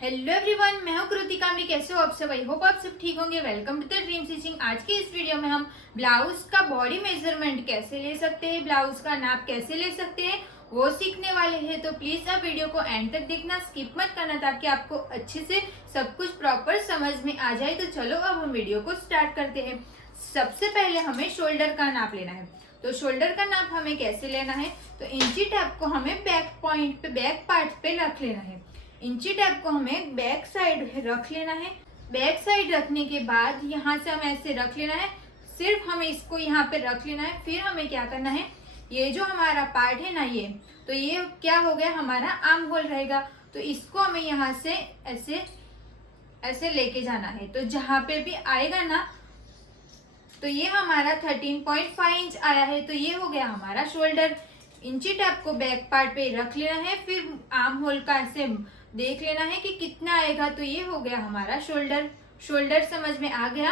Hello everyone, मैं हूं कृतिका। कैसे हो आप सब? आई होप आप सब ठीक होंगे। Welcome to the dream stitching. आज की इस वीडियो में हम ब्लाउज का बॉडी मेजरमेंट कैसे ले सकते हैं, ब्लाउज का नाप कैसे ले सकते हैं, वो सीखने वाले हैं। तो प्लीज आप वीडियो को एंड तक देखना, स्किप मत करना, ताकि आपको अच्छे से सब कुछ प्रॉपर समझ में आ जाए। तो चलो अब हम वीडियो को स्टार्ट करते हैं। सबसे पहले हमें शोल्डर का नाप लेना है। तो शोल्डर का नाप हमें कैसे लेना है, तो इंची टेप को हमें बैक पॉइंट पे, बैक पार्ट पे रख लेना है। इंची टेप को हमें बैक साइड रख लेना है। बैक साइड रखने के बाद यहाँ से हमें ऐसे रख लेना है, सिर्फ हमें इसको यहाँ पे रख लेना है। फिर हमें क्या करना है, ये जो हमारा पार्ट है ना, ये क्या हो गया, हमारा आर्म होल रहेगा। तो इसको हमें यहाँ से ऐसे ऐसे लेके जाना है। तो जहाँ पे भी आएगा ना, तो ये हमारा 13.5 इंच आया है। तो ये हो गया हमारा शोल्डर। इंची टेप को बैक पार्ट पे रख लेना है, फिर आर्म होल का ऐसे देख लेना है कि कितना आएगा। तो ये हो गया हमारा शोल्डर। शोल्डर समझ में आ गया।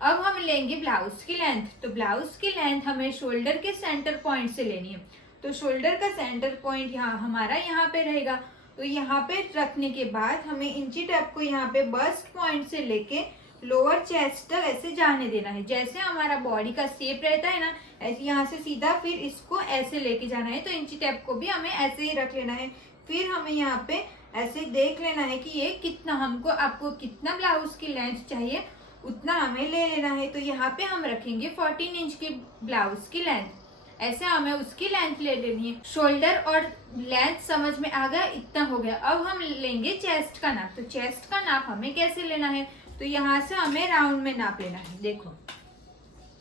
अब हम लेंगे ब्लाउज की लेंथ। तो ब्लाउज की लेंथ हमें शोल्डर के सेंटर पॉइंट से लेनी है। तो शोल्डर का सेंटर पॉइंट हमारा यहाँ पे रहेगा। तो यहाँ पे रखने के बाद हमें इंची टेप को यहाँ पे बस्ट पॉइंट से लेके लोअर चेस्ट तक ऐसे जाने देना है। जैसे हमारा बॉडी का शेप रहता है ना, ऐसे यहाँ से सीधा फिर इसको ऐसे लेके जाना है। तो इंची टेप को भी हमें ऐसे ही रख लेना है। फिर हमें यहाँ पे ऐसे देख लेना है कि ये कितना, आपको कितना ब्लाउज की लेंथ चाहिए उतना हमें ले लेना है। तो यहाँ पे हम रखेंगे 14 इंच की ब्लाउज की लेंथ। ऐसे हमें उसकी लेंथ ले लेनी है। शोल्डर और लेंथ समझ में आ गया, इतना हो गया। अब हम लेंगे चेस्ट का नाप। तो चेस्ट का नाप हमें कैसे लेना है, तो यहाँ से हमें राउंड में नाप लेना है। देखो,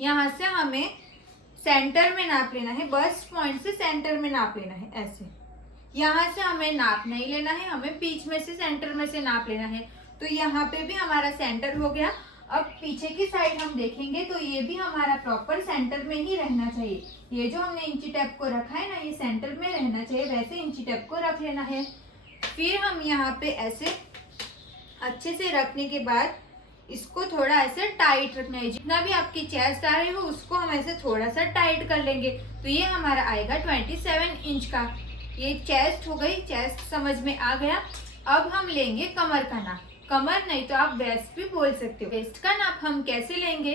यहाँ से हमें सेंटर में नाप लेना है, बस्ट पॉइंट से सेंटर में नाप लेना है। ऐसे यहाँ से हमें नाप नहीं लेना है, हमें बीच में से, सेंटर में से नाप लेना है। तो यहाँ पे भी हमारा सेंटर हो गया। अब पीछे की साइड हम देखेंगे तो ये भी हमारा प्रॉपर सेंटर में ही रहना चाहिए। ये जो हमने इंची टेप को रखा है ना, ये सेंटर में रहना चाहिए, वैसे इंची टेप को रख लेना है। फिर हम यहाँ पे ऐसे अच्छे से रखने के बाद इसको थोड़ा ऐसे टाइट रखना है। जितना भी आपकी चेस्ट आ रही हो उसको हम ऐसे थोड़ा सा टाइट कर लेंगे। तो ये हमारा आएगा 27 इंच का। ये चेस्ट हो गई, चेस्ट समझ में आ गया। अब हम लेंगे कमर का नाप। कमर नहीं तो आप वेस्ट भी बोल सकते हो। वेस्ट का नाप हम कैसे लेंगे,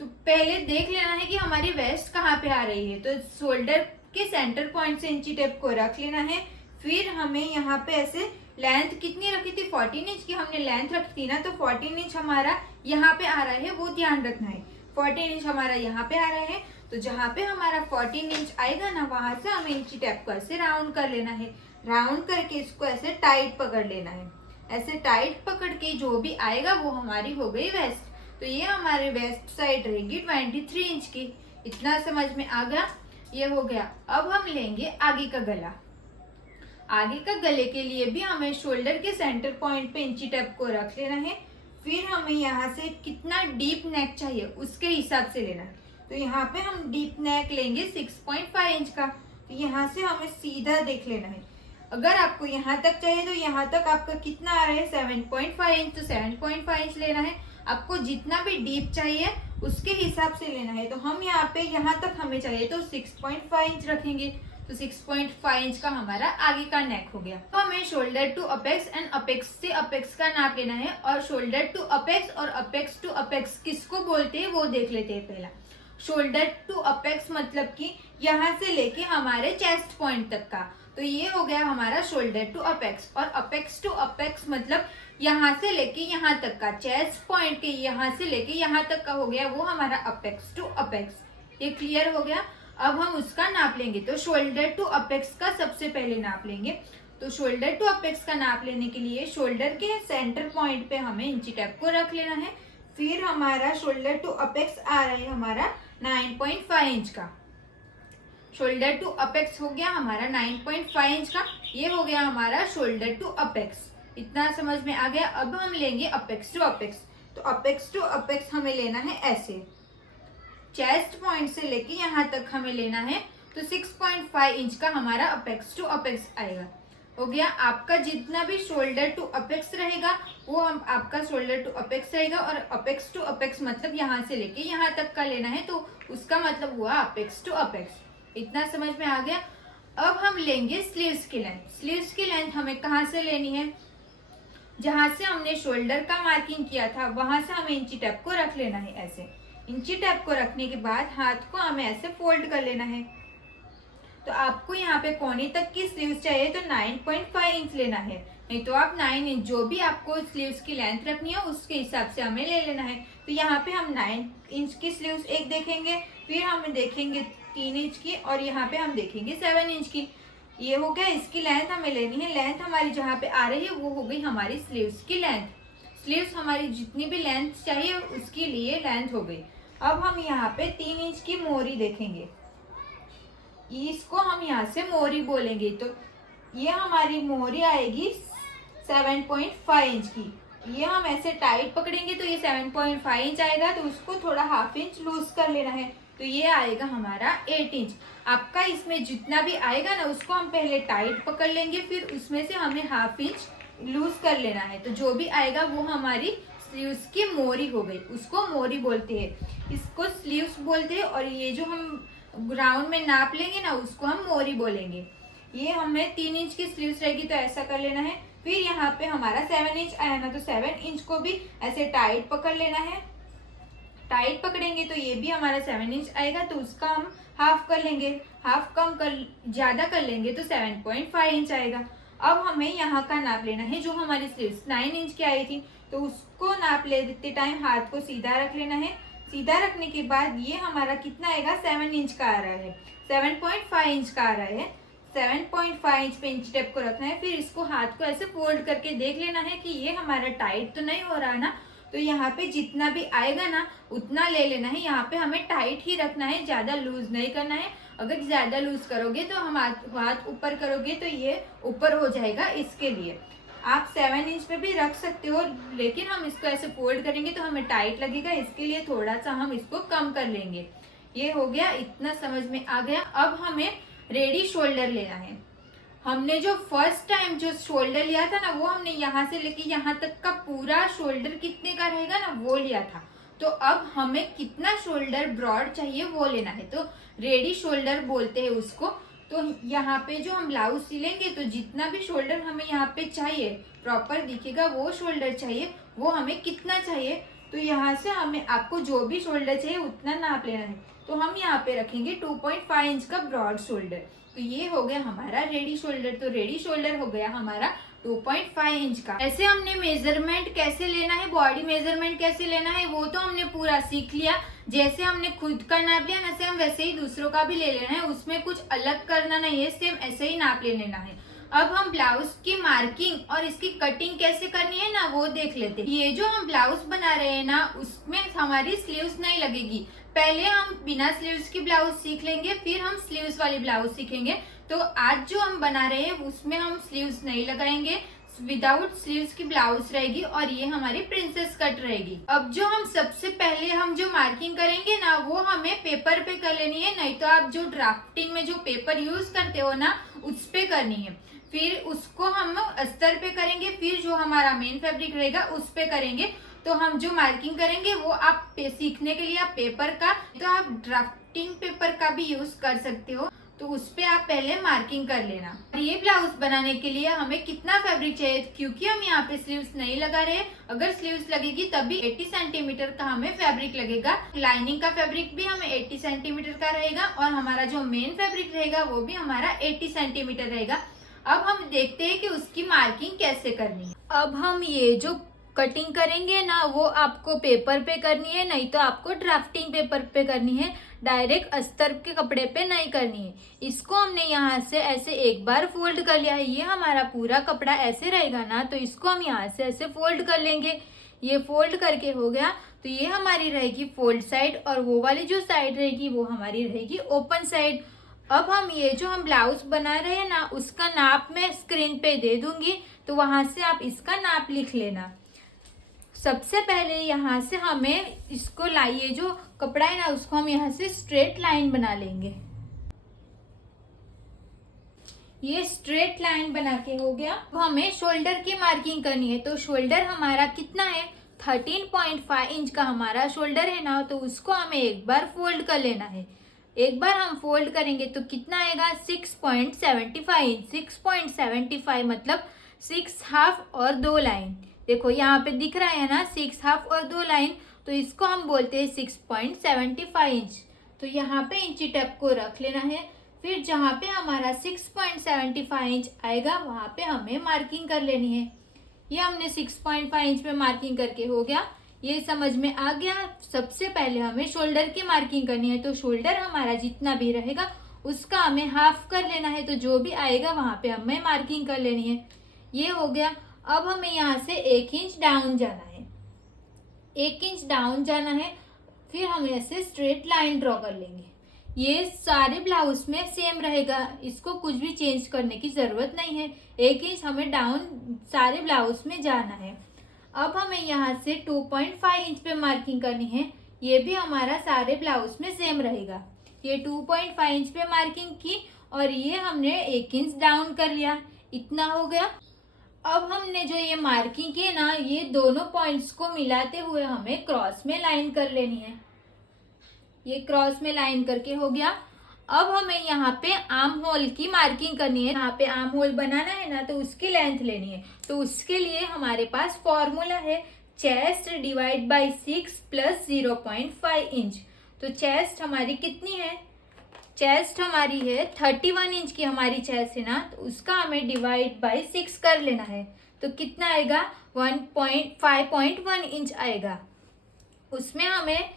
तो पहले देख लेना है कि हमारी वेस्ट कहाँ पे आ रही है। तो शोल्डर के सेंटर पॉइंट से इंची टेप को रख लेना है। फिर हमें यहाँ पे ऐसे लेंथ कितनी रखी थी, 14 इंच की हमने लेंथ रखी थी ना, तो 14 इंच हमारा यहाँ पे आ रहा है, वो ध्यान रखना है। 14 इंच हमारा यहाँ पे आ रहा है। तो जहाँ पे हमारा 14 इंच आएगा ना, वहां से हमें इंची टेप को ऐसे राउंड कर लेना है। राउंड करके इसको ऐसे टाइट पकड़ लेना है। ऐसे टाइट पकड़ के जो भी आएगा वो हमारी हो गई वेस्ट। तो ये हमारे वेस्ट साइड रहेगी 23 इंच की। इतना समझ में आ गया, ये हो गया। अब हम लेंगे आगे का गला। आगे का गले के लिए भी हमें शोल्डर के सेंटर पॉइंट पे इंची टेप को रख लेना है। फिर हमें यहाँ से कितना डीप नेक चाहिए उसके हिसाब से लेना है। तो यहाँ पे हम डीप नेक लेंगे 6.5 इंच का। तो यहाँ से हमें सीधा देख लेना है। अगर आपको यहाँ तक चाहिए तो यहाँ तक आपका कितना आ रहा है, 7.5 इंच। तो 7.5 इंच लेना है। आपको जितना भी डीप चाहिए उसके हिसाब से लेना है। तो हम यहाँ पे, यहाँ तक हमें चाहिए तो 6.5 इंच रखेंगे। तो 6.5 इंच का हमारा आगे का नेक हो गया। तो हमें shoulder to apex and apex से अपेक्स का नाप लेना है। और शोल्डर टू अपेक्स और अपेक्स टू अपेक्स किसको बोलते हैं वो देख लेते हैं पहला। शोल्डर टू अपेक्स मतलब कि यहाँ से लेके हमारे चेस्ट पॉइंट तक का। तो ये हो गया हमारा शोल्डर टू अपेक्स। और अपेक्स टू अपेक्स मतलब यहाँ से लेके यहाँ तक का, चेस्ट पॉइंट के यहाँ से लेके यहाँ तक का हो गया, वो हमारा अपेक्स टू अपेक्स। ये क्लियर हो गया। अब हम उसका नाप लेंगे। तो शोल्डर टू अपेक्स का सबसे पहले नाप लेंगे। तो शोल्डर टू अपेक्स का नाप लेने के लिए शोल्डर के सेंटर पॉइंट पे हमें इंची टेप को रख लेना है। फिर हमारा शोल्डर टू अपेक्स आ रहा है हमारा 9.5 इंच का। शोल्डर टू अपेक्स हो गया हमारा 9.5 इंच का। ये हो गया हमारा शोल्डर टू अपेक्स। इतना समझ में आ गया। अब हम लेंगे अपेक्स टू अपेक्स। तो अपेक्स टू अपेक्स हमें लेना है ऐसे, चेस्ट पॉइंट से लेके यहाँ तक हमें लेना है। तो 6.5 इंच का हमारा अपेक्स टू अपेक्स आएगा। हो गया। आपका जितना भी शोल्डर टू अपेक्स रहेगा वो हम, आपका शोल्डर टू अपेक्स रहेगा। और अपेक्स टू अपेक्स मतलब यहाँ से लेके यहाँ तक का लेना है, तो उसका मतलब हुआ अपेक्स टू अपेक्स। इतना समझ में आ गया। अब हम लेंगे स्लीव्स की लेंथ। स्लीव्स की लेंथ हमें कहाँ से लेनी है, जहाँ से हमने शोल्डर का मार्किंग किया था वहां से हमें इंची टेप को रख लेना है। ऐसे इंची टेप को रखने के बाद हाथ को हमें ऐसे फोल्ड कर लेना है। तो आपको यहाँ पे कोने तक की स्लीव्स चाहिए तो 9.5 इंच लेना है, नहीं तो आप 9 इंच, जो भी आपको स्लीव्स की लेंथ रखनी है उसके हिसाब से हमें ले लेना है। तो यहाँ पे हम 9 इंच की स्लीव्स एक देखेंगे, फिर हम देखेंगे 3 इंच की, और यहाँ पे हम देखेंगे 7 इंच की। ये हो गया, इसकी लेंथ हमें लेनी है। लेंथ हमारी जहाँ पे आ रही है वो हो गई हमारी स्लीव्स की लेंथ। स्लीव्स हमारी जितनी भी लेंथ चाहिए उसके लिए लेंथ हो गई। अब हम यहाँ पे 3 इंच की मोहरी देखेंगे, इसको हम यहाँ से मोहरी बोलेंगे। तो ये हमारी मोहरी आएगी 7.5 इंच की। ये हम ऐसे टाइट पकड़ेंगे तो ये 7.5 इंच आएगा, तो उसको थोड़ा हाफ इंच लूज कर लेना है, तो ये आएगा हमारा 8 इंच। आपका इसमें जितना भी आएगा ना उसको हम पहले टाइट पकड़ लेंगे, फिर उसमें से हमें हाफ इंच लूज कर लेना है। तो जो भी आएगा वो हमारी स्लीव्स की मोहरी हो गई, उसको मोहरी बोलते हैं, इसको स्लीव्स बोलते हैं। और ये जो हम ग्राउंड में नाप लेंगे ना उसको हम मोहरी बोलेंगे। ये हमें 3 इंच की स्लीव्स रहेगी तो ऐसा कर लेना है। फिर यहाँ पे हमारा 7 इंच आया ना, तो 7 इंच को भी ऐसे टाइट पकड़ लेना है। टाइट पकड़ेंगे तो ये भी हमारा 7 इंच आएगा, तो उसका हम हाफ कर लेंगे। हाफ कम कर ज्यादा कर लेंगे तो 7.5 इंच आएगा। अब हमें यहाँ का नाप लेना है, जो हमारी स्लीव्स 9 इंच की आई थी, तो उसको नाप लेते टाइम हाथ को सीधा रख लेना है। सीधा रखने के बाद ये हमारा कितना आएगा, 7 इंच का आ रहा है, 7.5 इंच का आ रहा है। 7.5 इंच पे इंच टेप को रखना है। फिर इसको हाथ को ऐसे फोल्ड करके देख लेना है कि ये हमारा टाइट तो नहीं हो रहा ना। तो यहाँ पे जितना भी आएगा ना उतना ले लेना है। यहाँ पे हमें टाइट ही रखना है, ज्यादा लूज नहीं करना है। अगर ज्यादा लूज करोगे तो हम हाथ ऊपर करोगे तो ये ऊपर हो जाएगा। इसके लिए आप 7 इंच पे भी रख सकते हो, लेकिन हम इसको ऐसे फोल्ड करेंगे तो हमें टाइट लगेगा, इसके लिए थोड़ा सा हम इसको कम कर लेंगे। ये हो गया, इतना समझ में आ गया। अब हमें रेडी शोल्डर लेना है। हमने जो फर्स्ट टाइम जो शोल्डर लिया था ना, वो हमने यहाँ से लेके यहाँ तक का पूरा शोल्डर कितने का रहेगा ना वो लिया था। तो अब हमें कितना शोल्डर ब्रॉड चाहिए वो लेना है, तो रेडी शोल्डर बोलते हैं उसको। तो यहाँ पे जो हम ब्लाउज सिलेंगे तो जितना भी शोल्डर हमें यहाँ पे चाहिए प्रॉपर दिखेगा वो शोल्डर चाहिए, वो हमें कितना चाहिए। तो यहाँ से हमें आपको जो भी शोल्डर चाहिए उतना नाप लेना है। तो हम यहाँ पे रखेंगे 2.5 इंच का ब्रॉड शोल्डर। तो ये हो गया हमारा रेडी शोल्डर। तो रेडी शोल्डर हो गया हमारा 2.5 इंच का। ऐसे हमने मेजरमेंट कैसे लेना है, बॉडी मेजरमेंट कैसे लेना है वो तो हमने पूरा सीख लिया। जैसे हमने खुद का नाप लिया ना, सेम वैसे ही दूसरों का भी ले लेना है, उसमें कुछ अलग करना नहीं है, सेम ऐसे ही नाप ले लेना है। अब हम ब्लाउज की मार्किंग और इसकी कटिंग कैसे करनी है ना वो देख लेते हैं। ये जो हम ब्लाउज बना रहे हैं ना उसमें हमारी स्लीव्स नहीं लगेगी। पहले हम बिना स्लीव्स की ब्लाउज सीख लेंगे, फिर हम स्लीव्स वाली ब्लाउज सीखेंगे। तो आज जो हम बना रहे हैं उसमें हम स्लीव्स नहीं लगाएंगे, विदाउट स्लीव्स की ब्लाउज रहेगी और ये हमारी प्रिंसेस कट रहेगी। अब जो हम सबसे पहले हम जो मार्किंग करेंगे ना वो हमें पेपर पे कर लेनी है, नहीं तो आप जो ड्राफ्टिंग में जो पेपर यूज करते हो ना उस पे करनी है। फिर उसको हम अस्तर पे करेंगे, फिर जो हमारा मेन फैब्रिक रहेगा उस पे करेंगे। तो हम जो मार्किंग करेंगे वो आप सीखने के लिए आप पेपर का, तो आप ड्राफ्टिंग पेपर का भी यूज कर सकते हो, तो उस पे आप पहले मार्किंग कर लेना। और ये ब्लाउज बनाने के लिए हमें कितना फैब्रिक चाहिए, क्योंकि हम यहाँ पे स्लीव्स नहीं लगा रहे, अगर स्लीव्स लगेगी तभी 80 सेंटीमीटर का हमें फैब्रिक लगेगा। लाइनिंग का फैब्रिक भी हमें 80 सेंटीमीटर का रहेगा और हमारा जो मेन फैब्रिक रहेगा वो भी हमारा 80 सेंटीमीटर रहेगा। अब हम देखते हैं कि उसकी मार्किंग कैसे करनी है। अब हम ये जो कटिंग करेंगे ना वो आपको पेपर पे करनी है, नहीं तो आपको ड्राफ्टिंग पेपर पे करनी है, डायरेक्ट अस्तर के कपड़े पे नहीं करनी है। इसको हमने यहाँ से ऐसे एक बार फोल्ड कर लिया है, ये हमारा पूरा कपड़ा ऐसे रहेगा ना, तो इसको हम यहाँ से ऐसे फोल्ड कर लेंगे। ये फोल्ड करके हो गया, तो ये हमारी रहेगी फोल्ड साइड और वो वाली जो साइड रहेगी वो हमारी रहेगी ओपन साइड। अब हम ये जो हम ब्लाउज बना रहे हैं ना उसका नाप मैं स्क्रीन पे दे दूंगी, तो वहां से आप इसका नाप लिख लेना। सबसे पहले यहाँ से हमें इसको लाइए, जो कपड़ा है ना उसको हम यहाँ से स्ट्रेट लाइन बना लेंगे। ये स्ट्रेट लाइन बना के हो गया। अब हमें शोल्डर की मार्किंग करनी है, तो शोल्डर हमारा कितना है, 13.5 इंच का हमारा शोल्डर है ना, तो उसको हमें एक बार फोल्ड कर लेना है। एक बार हम फोल्ड करेंगे तो कितना आएगा, 6.75 इंच। 6.75 मतलब 6 हाफ और 2 लाइन। देखो यहाँ पे दिख रहा है ना 6 हाफ और 2 लाइन, तो इसको हम बोलते हैं 6.75 इंच। तो यहाँ पे इंची टेप को रख लेना है। फिर जहाँ पे हमारा 6.75 इंच आएगा वहाँ पे हमें मार्किंग कर लेनी है। ये हमने 6.5 इंच पे मार्किंग करके हो गया, ये समझ में आ गया। सबसे पहले हमें शोल्डर की मार्किंग करनी है, तो शोल्डर हमारा जितना भी रहेगा उसका हमें हाफ कर लेना है, तो जो भी आएगा वहाँ पे हमें मार्किंग कर लेनी है। ये हो गया। अब हमें यहाँ से 1 इंच डाउन जाना है, 1 इंच डाउन जाना है। फिर हम ऐसे स्ट्रेट लाइन ड्रॉ कर लेंगे। ये सारे ब्लाउज में सेम रहेगा, इसको कुछ भी चेंज करने की जरूरत नहीं है। 1 इंच हमें डाउन सारे ब्लाउज में जाना है। अब हमें यहाँ से 2.5 इंच पे मार्किंग करनी है, ये भी हमारा सारे ब्लाउज में सेम रहेगा। ये 2.5 इंच पे मार्किंग की और ये हमने 1 इंच डाउन कर लिया, इतना हो गया। अब हमने जो ये मार्किंग की ना, ये दोनों पॉइंट्स को मिलाते हुए हमें क्रॉस में लाइन कर लेनी है। ये क्रॉस में लाइन करके हो गया। अब हमें यहाँ पे आर्म होल की मार्किंग करनी है। यहाँ पे आर्म होल बनाना है ना, तो उसकी लेंथ लेनी है। तो उसके लिए हमारे पास फॉर्मूला है chest divide by 6 plus 0.5 inch. तो चेस्ट हमारी कितनी है, चेस्ट हमारी है 31 इंच की हमारी चेस्ट है ना, तो उसका हमें डिवाइड बाई 6 कर लेना है। तो कितना आएगा 5.1 इंच आएगा। उसमें हमें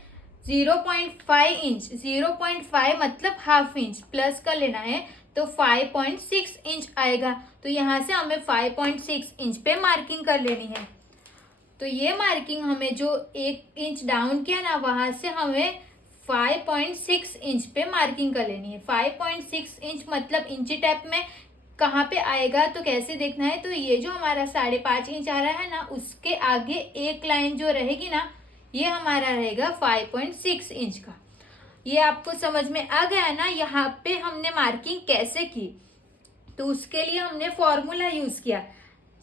0.5 इंच, 0.5 मतलब हाफ इंच प्लस कर लेना है, तो 5.6 इंच आएगा। तो यहाँ से हमें 5.6 इंच पे मार्किंग कर लेनी है। तो ये मार्किंग हमें जो 1 इंच डाउन किया ना, वहाँ से हमें 5.6 इंच पे मार्किंग कर लेनी है। 5.6 इंच मतलब इंची टेप में कहाँ पे आएगा, तो कैसे देखना है, तो ये जो हमारा 5.5 इंच आ रहा है ना, उसके आगे एक लाइन जो रहेगी ना, ये हमारा रहेगा 5.6 इंच का। ये आपको समझ में आ गया ना। यहाँ पे हमने मार्किंग कैसे की, तो उसके लिए हमने फॉर्मूला यूज किया।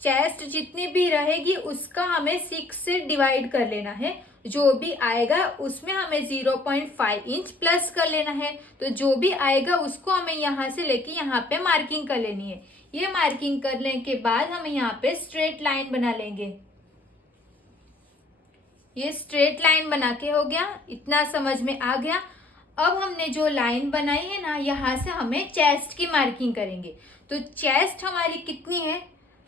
चेस्ट जितनी भी रहेगी उसका हमें 6 से डिवाइड कर लेना है, जो भी आएगा उसमें हमें 0.5 इंच प्लस कर लेना है। तो जो भी आएगा उसको हमें यहाँ से लेके यहाँ पे मार्किंग कर लेनी है। ये मार्किंग करने के बाद हम यहाँ पे स्ट्रेट लाइन बना लेंगे। ये स्ट्रेट लाइन बना के हो गया, इतना समझ में आ गया। अब हमने जो लाइन बनाई है ना, यहाँ से हमें चेस्ट की मार्किंग करेंगे। तो चेस्ट हमारी कितनी है,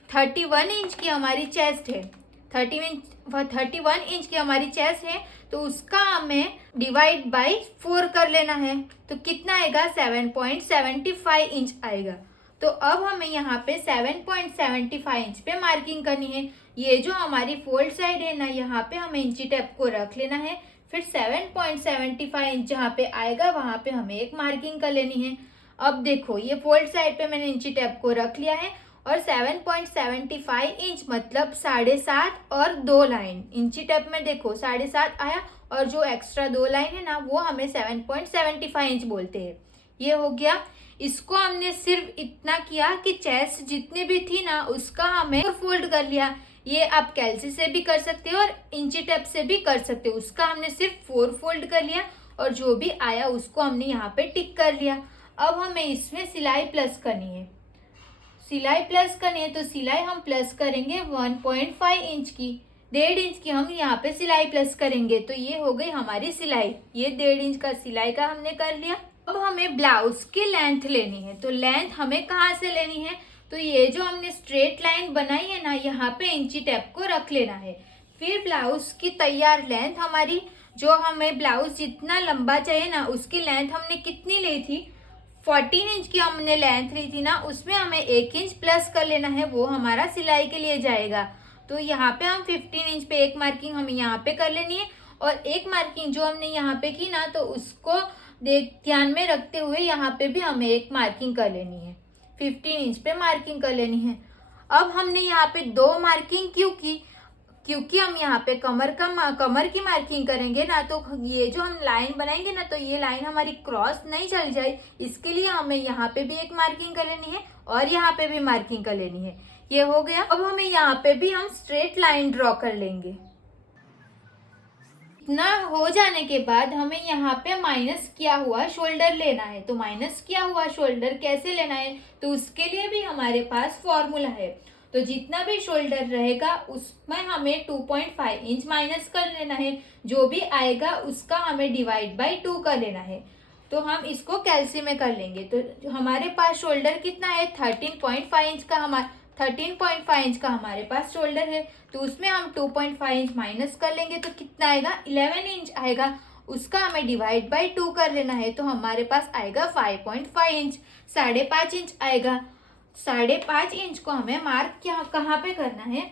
31 इंच की हमारी चेस्ट है। 31 इंच की हमारी चेस्ट है, तो उसका हमें डिवाइड बाई 4 कर लेना है। तो कितना आएगा 7.75 इंच आएगा। तो अब हमें यहाँ पे 7.75 इंच पे मार्किंग करनी है। ये जो हमारी फोल्ड साइड है ना, यहाँ पे हमें इंची टेप को रख लेना है। फिर 7.75 इंच जहाँ पे आएगा वहाँ पे हमें एक मार्किंग कर लेनी है। अब देखो ये फोल्ड साइड पे मैंने इंची टेप को रख लिया है और 7.75 इंच मतलब 7.5 और 2 लाइन। इंची टेप में देखो 7.5 आया और जो एक्स्ट्रा 2 लाइन है ना, वो हमें 7.75 इंच बोलते हैं। ये हो गया। इसको हमने सिर्फ इतना किया कि चेस्ट जितनी भी थी ना, उसका हमें फोल्ड कर लिया। ये आप कैल्सी से भी कर सकते हो और इंची टेप से भी कर सकते हो। उसका हमने सिर्फ 4 फोल्ड कर लिया और जो भी आया उसको हमने यहाँ पे टिक कर लिया। अब हमें इसमें सिलाई प्लस करनी है। सिलाई प्लस करनी है तो सिलाई हम प्लस करेंगे 1.5 इंच की, 1.5 इंच की हम यहाँ पे सिलाई प्लस करेंगे। तो ये हो गई हमारी सिलाई। ये 1.5 इंच का सिलाई का हमने कर लिया। अब हमें ब्लाउज की लेंथ लेनी है। तो लेंथ हमें कहाँ से लेनी है, तो ये जो हमने स्ट्रेट लाइन बनाई है ना, यहाँ पे इंची टेप को रख लेना है। फिर ब्लाउज की तैयार लेंथ हमारी, जो हमें ब्लाउज जितना लंबा चाहिए ना, उसकी लेंथ हमने कितनी ली थी, 14 इंच की हमने लेंथ ली थी ना, उसमें हमें 1 इंच प्लस कर लेना है, वो हमारा सिलाई के लिए जाएगा। तो यहाँ पे हम 15 इंच पे एक मार्किंग हमें यहाँ पे कर लेनी है और एक मार्किंग जो हमने यहाँ पे की ना, तो उसको ध्यान में रखते हुए यहाँ पे भी हमें एक मार्किंग कर लेनी है, 15 इंच पे मार्किंग कर लेनी है। अब हमने यहाँ पे 2 मार्किंग क्यों की, क्योंकि हम यहाँ पे कमर की मार्किंग करेंगे ना, तो ये जो हम लाइन बनाएंगे ना, तो ये लाइन हमारी क्रॉस नहीं चली जाए, इसके लिए हमें यहाँ पे भी एक मार्किंग कर लेनी है और यहाँ पे भी मार्किंग कर लेनी है। ये हो गया। अब हमें यहाँ पे भी हम स्ट्रेट लाइन ड्रॉ कर लेंगे। इतना हो जाने के बाद हमें यहाँ पे माइनस किया हुआ शोल्डर लेना है। तो माइनस किया हुआ शोल्डर कैसे लेना है, तो उसके लिए भी हमारे पास फॉर्मूला है। तो तो जितना भी शोल्डर रहेगा उसमें हमें 2.5 इंच माइनस कर लेना है, जो भी आएगा उसका हमें डिवाइड बाई 2 कर लेना है। तो हम इसको कैलसी में कर लेंगे। तो हमारे पास शोल्डर कितना है, 13.5 इंच का 13.5 इंच का हमारे पास शोल्डर है। तो उसमें हम 2.5 इंच माइनस कर लेंगे तो कितना आएगा, 11 इंच आएगा। उसका हमें डिवाइड बाई 2 कर लेना है, तो हमारे पास आएगा 5.5 इंच, 5.5 इंच आएगा। 5.5 इंच को हमें मार्क कहाँ पे करना है,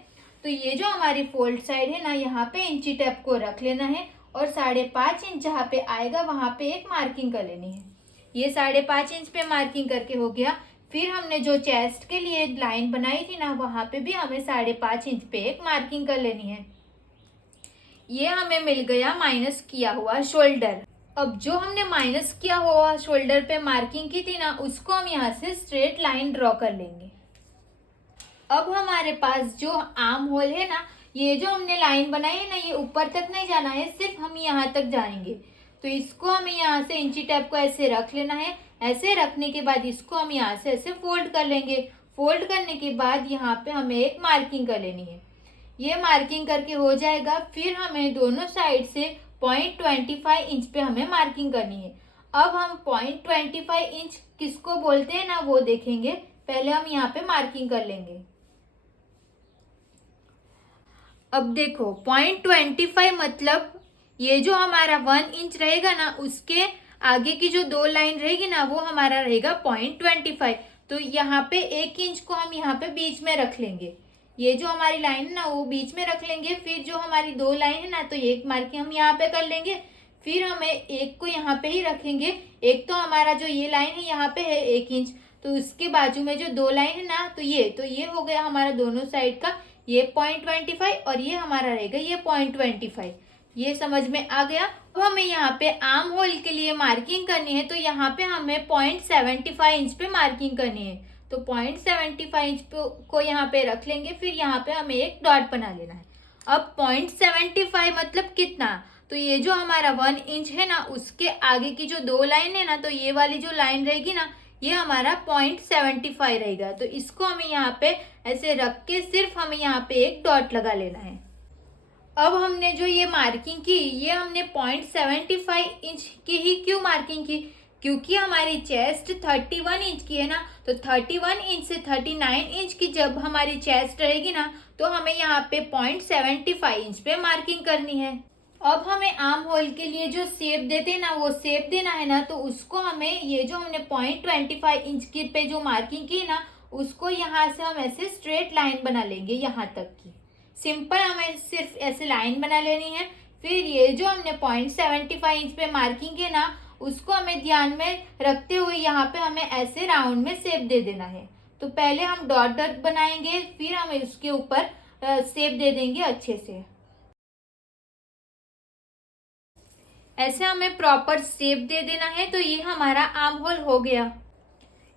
तो ये जो हमारी फोल्ड साइड है ना, यहाँ पे इंची टेप को रख लेना है और 5.5 इंच जहाँ पे आएगा वहां पे एक मार्किंग कर लेनी है। ये 5.5 इंच पे मार्किंग करके हो गया। फिर हमने जो चेस्ट के लिए लाइन बनाई थी ना, वहां पे भी हमें 5.5 इंच पे एक मार्किंग कर लेनी है। ये हमें मिल गया माइनस किया हुआ शोल्डर। अब जो हमने माइनस किया हुआ शोल्डर पे मार्किंग की थी ना, उसको हम यहाँ से स्ट्रेट लाइन ड्रॉ कर लेंगे। अब हमारे पास जो आर्म होल है ना, ये जो हमने लाइन बनाई है ना, ये ऊपर तक नहीं जाना है, सिर्फ हम यहाँ तक जाएंगे। तो इसको हमें यहाँ से इंची टेप को ऐसे रख लेना है। ऐसे रखने के बाद इसको हम यहाँ से ऐसे फोल्ड कर लेंगे। फोल्ड करने के बाद यहाँ पे हमें एक मार्किंग कर लेनी है। ये मार्किंग करके हो जाएगा। फिर हमें दोनों साइड से 0.25 इंच पे हमें मार्किंग करनी है। अब हम 0.25 इंच किसको बोलते हैं ना, वो देखेंगे। पहले हम यहाँ पे मार्किंग कर लेंगे। अब देखो 0.25 मतलब ये जो हमारा 1 इंच रहेगा ना, उसके आगे की जो 2 लाइन रहेगी ना, वो हमारा रहेगा 0.25। तो यहाँ पे 1 इंच को हम यहाँ पे बीच में रख लेंगे। ये जो हमारी लाइन है ना, वो बीच में रख लेंगे। फिर जो हमारी 2 लाइन है ना, तो एक मार्किंग हम यहाँ पे कर लेंगे। फिर हमें एक को यहाँ पे ही रखेंगे। एक तो हमारा जो ये लाइन है यहाँ पे है 1 इंच, तो उसके बाजू में जो 2 लाइन है ना, तो ये हो गया हमारा दोनों साइड का, ये 0.25 और ये हमारा रहेगा ये 0.25। ये समझ में आ गया। अब हमें यहाँ पे आर्म होल के लिए मार्किंग करनी है, तो यहाँ पे हमें 0.75 इंच पे मार्किंग करनी है। तो 0.75 इंच को यहाँ पे रख लेंगे। फिर यहाँ पे हमें एक डॉट बना लेना है। अब 0.75 मतलब कितना, तो ये जो हमारा 1 इंच है ना, उसके आगे की जो 2 लाइन है ना, तो ये वाली जो लाइन रहेगी ना, ये हमारा 0.75 रहेगा। तो इसको हमें यहाँ पे ऐसे रख के सिर्फ हमें यहाँ पे एक डॉट लगा लेना है। अब हमने जो ये मार्किंग की, ये हमने 0.75 इंच की ही क्यों मार्किंग की, क्योंकि हमारी चेस्ट 31 इंच की है ना। तो 31 इंच से 39 इंच की जब हमारी चेस्ट रहेगी ना, तो हमें यहाँ पे 0.75 इंच पे मार्किंग करनी है। अब हमें आर्म होल के लिए जो शेप देते हैं ना, वो शेप देना है ना, तो उसको हमें ये जो हमने 0.25 इंच की पे जो मार्किंग की ना, उसको यहाँ से हम ऐसे स्ट्रेट लाइन बना लेंगे यहाँ तक की। सिंपल हमें सिर्फ ऐसे लाइन बना लेनी है। फिर ये जो हमने 0.75 इंच पे मार्किंग की ना, उसको हमें ध्यान में रखते हुए यहाँ पे हमें ऐसे राउंड में शेप दे देना है। तो पहले हम डॉट डॉट बनाएंगे, फिर हम उसके ऊपर शेप दे देंगे अच्छे से। ऐसे हमें प्रॉपर शेप दे देना है। तो ये हमारा आर्म होल हो गया।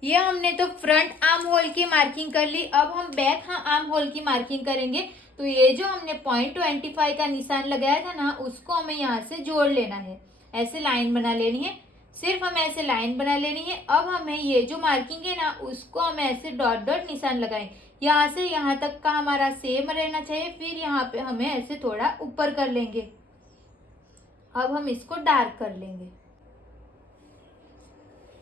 ये हमने तो फ्रंट आर्म होल की मार्किंग कर ली। अब हम बैक आर्म होल की मार्किंग करेंगे। तो ये जो हमने 0.25 का निशान लगाया था ना, उसको हमें यहाँ से जोड़ लेना है। ऐसे लाइन बना लेनी है, सिर्फ हमें ऐसे लाइन बना लेनी है। अब हमें ये जो मार्किंग है ना, उसको हमें ऐसे डॉट डॉट निशान लगाएं। यहाँ से यहाँ तक का हमारा सेम रहना चाहिए। फिर यहाँ पे हमें ऐसे थोड़ा ऊपर कर लेंगे। अब हम इसको डार्क कर लेंगे।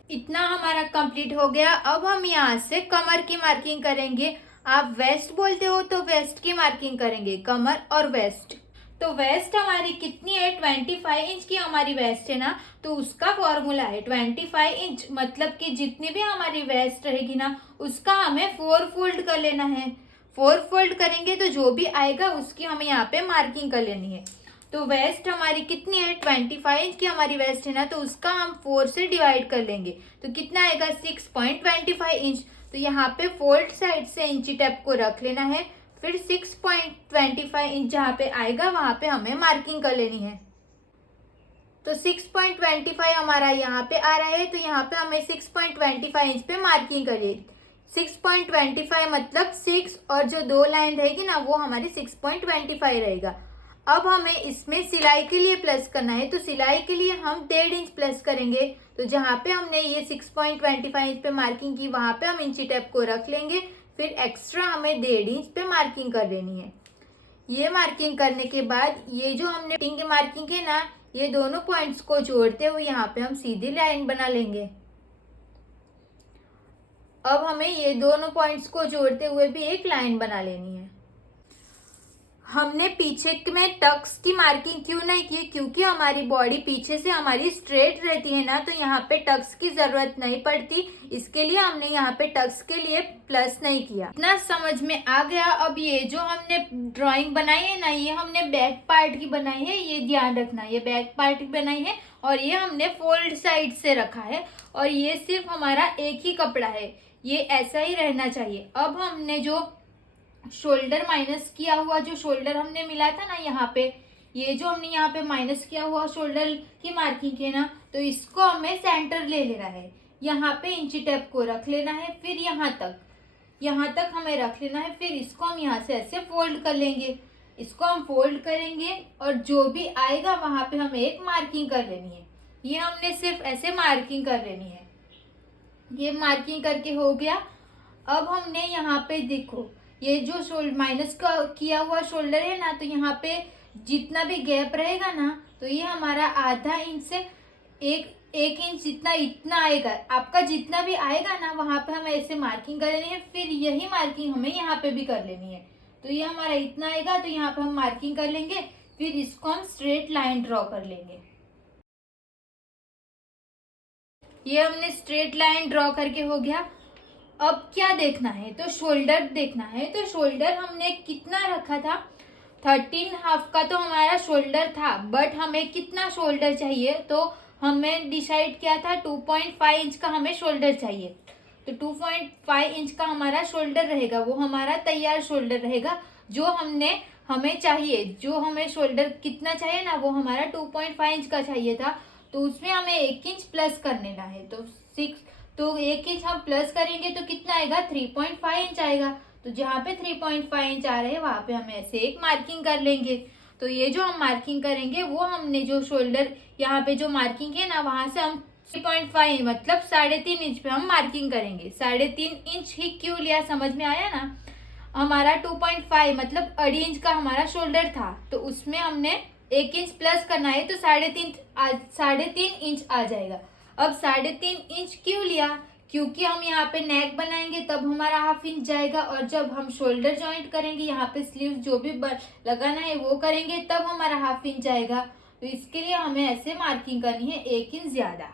इतना हमारा कंप्लीट हो गया। अब हम यहाँ से कमर की मार्किंग करेंगे। आप वेस्ट बोलते हो तो वेस्ट की मार्किंग करेंगे, कमर और वेस्ट। तो वेस्ट हमारी कितनी है, 25 इंच की हमारी वेस्ट है ना, तो उसका फॉर्मूला है 25 इंच। मतलब कि जितनी भी हमारी वेस्ट रहेगी ना, उसका हमें 4 फोल्ड कर लेना है। 4 फोल्ड करेंगे तो जो भी आएगा उसकी हमें यहाँ पे मार्किंग कर लेनी है। तो वेस्ट हमारी कितनी है, 25 इंच की हमारी वेस्ट है ना, तो उसका हम 4 से डिवाइड कर लेंगे। तो कितना आएगा, 6.25 इंच। तो यहाँ पे फोल्ड साइड से इंची टेप को रख लेना है। फिर 6.25 इंच जहाँ पे आएगा वहां पे हमें मार्किंग कर लेनी है। तो 6.25 हमारा यहाँ पे आ रहा है, तो यहाँ पे हमें 6.25 इंच पे मार्किंग करिए। 6.25 मतलब 6 और जो 2 लाइन रहेगी ना, वो हमारी 6.25 रहेगा। अब हमें इसमें सिलाई के लिए प्लस करना है। तो सिलाई के लिए हम 1.5 इंच प्लस करेंगे। तो जहाँ पे हमने ये 6.25 इंच पे मार्किंग की, वहां पे हम इंची टेप को रख लेंगे। फिर एक्स्ट्रा हमें 1.5 इंच पे मार्किंग कर लेनी है। ये मार्किंग करने के बाद ये जो हमने कटिंग की मार्किंग है ना, ये दोनों पॉइंट्स को जोड़ते हुए यहाँ पे हम सीधी लाइन बना लेंगे। अब हमें ये दोनों पॉइंट्स को जोड़ते हुए भी एक लाइन बना लेनी है। हमने पीछे में टक्स की मार्किंग क्यों नहीं की, क्योंकि हमारी बॉडी पीछे से हमारी स्ट्रेट रहती है ना, तो यहाँ पे टक्स की जरूरत नहीं पड़ती। इसके लिए हमने यहाँ पे टक्स के लिए प्लस नहीं किया। इतना समझ में आ गया। अब ये जो हमने ड्राइंग बनाई है ना, ये हमने बैक पार्ट की बनाई है, ये ध्यान रखना, ये बैक पार्ट की बनाई है और ये हमने फोल्ड साइड से रखा है और ये सिर्फ हमारा एक ही कपड़ा है, ये ऐसा ही रहना चाहिए। अब हमने जो शोल्डर माइनस किया हुआ, जो शोल्डर हमने मिला था ना यहाँ पे, ये जो हमने यहाँ पे माइनस किया हुआ शोल्डर की मार्किंग है ना, तो इसको हमें सेंटर ले लेना है। यहाँ पे इंची टेप को रख लेना है, फिर यहाँ तक हमें रख लेना है। फिर इसको हम यहाँ से ऐसे फोल्ड कर लेंगे, इसको हम फोल्ड करेंगे और जो भी आएगा वहां पे हमें एक मार्किंग कर लेनी है। ये हमने सिर्फ ऐसे मार्किंग कर लेनी है। ये मार्किंग करके हो गया। अब हमने यहाँ पे देखो, ये जो माइनस का किया हुआ शोल्डर है ना, तो यहाँ पे जितना भी गैप रहेगा ना, तो ये हमारा आधा इंच से एक इंच जितना इतना आएगा। आपका जितना भी आएगा ना, वहां पे हमें ऐसे मार्किंग कर लेनी है। फिर यही मार्किंग हमें यहाँ पे भी कर लेनी है। तो ये हमारा इतना आएगा, तो यहाँ पे हम मार्किंग कर लेंगे। फिर इसको हम स्ट्रेट लाइन ड्रॉ कर लेंगे। ये हमने स्ट्रेट लाइन ड्रॉ करके हो गया। अब क्या देखना है, तो शोल्डर देखना है। तो शोल्डर हमने कितना रखा था, 13.5 का तो हमारा शोल्डर था, बट हमें कितना शोल्डर चाहिए, तो हमें डिसाइड किया था 2.5 इंच का हमें शोल्डर चाहिए। तो 2.5 इंच का हमारा शोल्डर रहेगा, वो हमारा तैयार शोल्डर रहेगा। जो हमें चाहिए, जो हमें शोल्डर कितना चाहिए ना, वो हमारा 2.5 इंच का चाहिए था। तो उसमें हमें 1 इंच प्लस कर लेना है। तो 1 इंच हम प्लस करेंगे तो कितना आएगा, 3.5 इंच आएगा। तो जहाँ पे 3.5 इंच आ रहे हैं वहां पे हम ऐसे एक मार्किंग कर लेंगे। तो ये जो हम मार्किंग करेंगे, वो हमने जो शोल्डर यहाँ पे जो मार्किंग है ना, वहां से हम 3.5 मतलब 3.5 इंच पे हम मार्किंग करेंगे। 3.5 इंच ही क्यों लिया, समझ में आया ना। हमारा 2.5 मतलब 2.5 इंच का हमारा शोल्डर था, तो उसमें हमने 1 इंच प्लस करना है, तो 3.5 इंच आ जाएगा। अब 3.5 इंच क्यों लिया, क्योंकि हम यहाँ पे नेक बनाएंगे तब हमारा 1/2 इंच जाएगा, और जब हम शोल्डर जॉइंट करेंगे, यहाँ पे स्लीव जो भी लगाना है वो करेंगे, तब हमारा 1/2 इंच जाएगा। तो इसके लिए हमें ऐसे मार्किंग करनी है 1 इंच ज्यादा।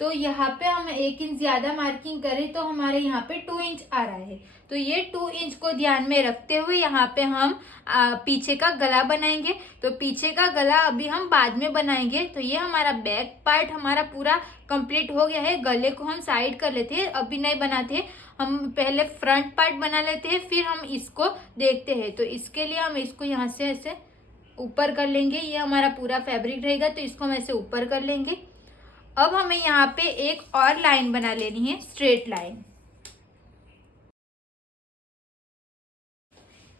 तो यहाँ पे हम 1 इंच ज्यादा मार्किंग करें तो हमारे यहाँ पे 2 इंच आ रहा है। तो ये 2 इंच को ध्यान में रखते हुए यहाँ पे हम पीछे का गला बनाएंगे। तो पीछे का गला अभी हम बाद में बनाएंगे। तो ये हमारा बैक पार्ट हमारा पूरा कंप्लीट हो गया है। गले को हम साइड कर लेते हैं, अभी नहीं बनाते, हम पहले फ्रंट पार्ट बना लेते हैं, फिर हम इसको देखते हैं। तो इसके लिए हम इसको यहाँ से ऐसे ऊपर कर लेंगे। ये हमारा पूरा फैब्रिक रहेगा, तो इसको हम ऐसे ऊपर कर लेंगे। अब हमें यहाँ पे एक और लाइन बना लेनी है, स्ट्रेट लाइन।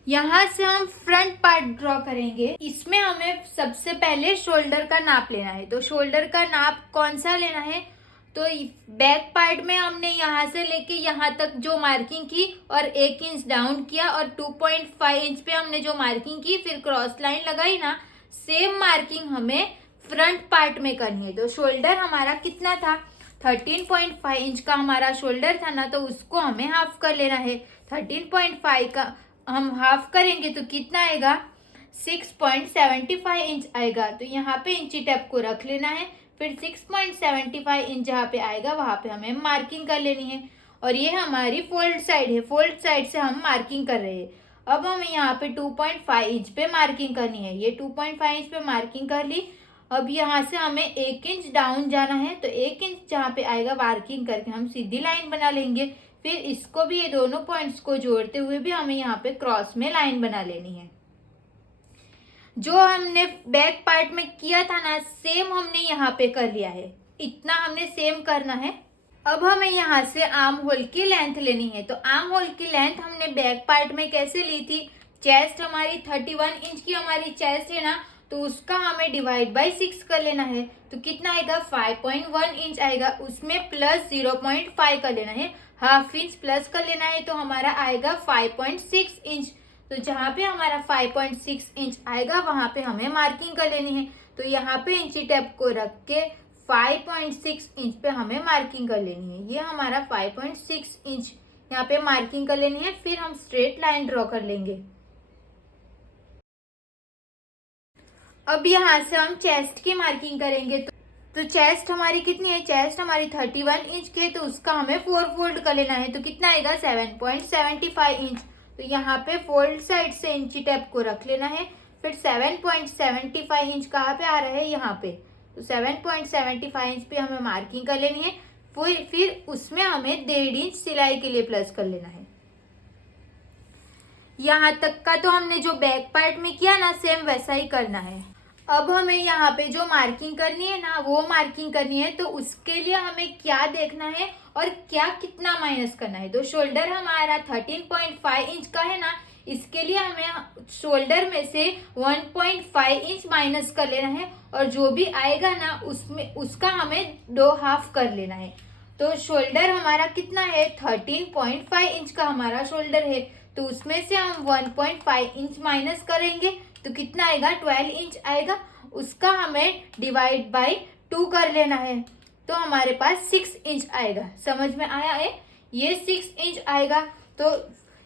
यहाँ से हम फ्रंट पार्ट ड्रॉ करेंगे। इसमें हमें सबसे पहले शोल्डर का नाप लेना है। तो शोल्डर का नाप कौन सा लेना है, तो बैक पार्ट में हमने यहाँ से लेके यहाँ तक जो मार्किंग की और 1 इंच डाउन किया, और 2.5 इंच पे हमने जो मार्किंग की, फिर क्रॉस लाइन लगाई ना, सेम मार्किंग हमें फ्रंट पार्ट में करनी है। तो शोल्डर हमारा कितना था, 13.5 इंच का हमारा शोल्डर था ना, तो उसको हमें हाफ कर लेना है। 13.5 का हम हाफ करेंगे तो कितना आएगा, 6.75 इंच आएगा। तो यहाँ पे इंची टेप को रख लेना है, फिर 6.75 इंच जहाँ पे आएगा वहां पे हमें मार्किंग कर लेनी है। और ये हमारी फोल्ड साइड है, फोल्ड साइड से हम मार्किंग कर रहे हैं। अब हमें यहाँ पे 2.5 इंच पे मार्किंग करनी है। ये 2.5 इंच पे मार्किंग कर ली। अब यहाँ से हमें 1 इंच डाउन जाना है, तो 1 इंच जहाँ पे आएगा मार्किंग करके हम सीधी लाइन बना लेंगे। फिर इसको भी, ये दोनों पॉइंट्स को जोड़ते हुए भी हमें यहाँ पे क्रॉस में लाइन बना लेनी है। जो हमने बैक पार्ट में किया था ना, सेम हमने यहाँ पे कर लिया है। इतना हमने सेम करना है। अब हमें यहाँ से आर्म होल की लेंथ लेनी है। तो आर्म होल की लेंथ हमने बैक पार्ट में कैसे ली थी, चेस्ट हमारी 31 इंच की हमारी चेस्ट है ना, तो उसका हमें डिवाइड बाय 6 कर लेना है। तो कितना आएगा, 5.1 इंच आएगा। उसमें प्लस 0.5 कर लेना है, हाफ इंच प्लस कर लेना है तो हमारा आएगा 5.6 इंच। तो जहाँ पे हमारा 5.6 इंच आएगा वहां पे हमें मार्किंग कर लेनी है। तो यहाँ पे इंची टेप को रख के 5.6 इंच पे हमें मार्किंग कर लेनी है। ये हमारा 5.6 इंच यहाँ पे मार्किंग कर लेनी है। फिर हम स्ट्रेट लाइन ड्रॉ कर लेंगे। अब यहाँ से हम चेस्ट की मार्किंग करेंगे। तो चेस्ट हमारी कितनी है, चेस्ट हमारी 31 इंच की है, तो उसका हमें 4 फोल्ड कर लेना है। तो कितना आएगा 7.75 इंच। तो यहाँ पे फोल्ड साइड से इंची टेप को रख लेना है। फिर 7.75 इंच कहाँ पे आ रहा है, यहाँ पे। तो 7.75 इंच पे हमें मार्किंग कर लेनी है। फिर उसमें हमें 1.5 इंच सिलाई के लिए प्लस कर लेना है। यहाँ तक का तो हमने जो बैक पार्ट में किया ना, सेम वैसा ही करना है। अब हमें यहाँ पे जो मार्किंग करनी है ना, वो मार्किंग करनी है। तो उसके लिए हमें क्या देखना है और क्या कितना माइनस करना है। तो शोल्डर हमारा 13.5 इंच का है ना, इसके लिए हमें शोल्डर में से 1.5 इंच माइनस कर लेना है। और जो भी आएगा ना उसमें उसका हमें 2 हाफ कर लेना है। तो शोल्डर हमारा कितना है, 13.5 इंच का हमारा शोल्डर है। तो उसमें से हम 1.5 इंच माइनस करेंगे तो कितना आएगा, 12 इंच आएगा। उसका हमें डिवाइड बाय 2 कर लेना है। तो हमारे पास 6 इंच आएगा। समझ में आया है, ये 6 इंच आएगा। तो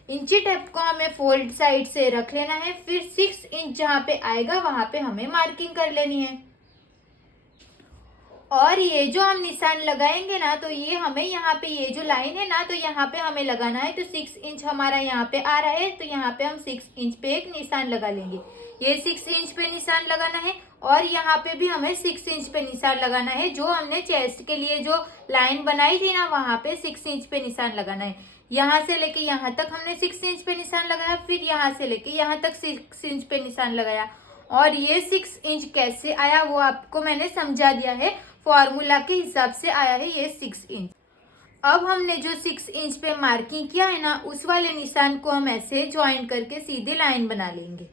इंची टेप को हमें फोल्ड साइड से रख लेना है। फिर 6 इंच जहाँ पे आएगा वहां पे हमें मार्किंग कर लेनी है। और ये जो हम निशान लगाएंगे ना, तो ये हमें यहाँ पे ये जो लाइन है ना, तो यहाँ पे हमें लगाना है। तो 6 इंच हमारा यहाँ पे आ रहा है, तो यहाँ पे हम 6 इंच पे एक निशान लगा लेंगे। ये 6 इंच पे निशान लगाना है। और यहाँ पे भी हमें 6 इंच पे निशान लगाना है। जो हमने चेस्ट के लिए जो लाइन बनाई थी ना, वहां पे 6 इंच पे निशान लगाना है। यहाँ से लेके यहाँ तक हमने 6 इंच पे निशान लगाया। फिर यहाँ से लेके यहाँ तक 6 इंच पे निशान लगाया। और ये 6 इंच कैसे आया वो आपको मैंने समझा दिया है। फॉर्मूला के हिसाब से आया है ये 6 इंच। अब हमने जो 6 इंच पे मार्किंग किया है ना, उस वाले निशान को हम ऐसे ज्वाइन करके सीधे लाइन बना लेंगे।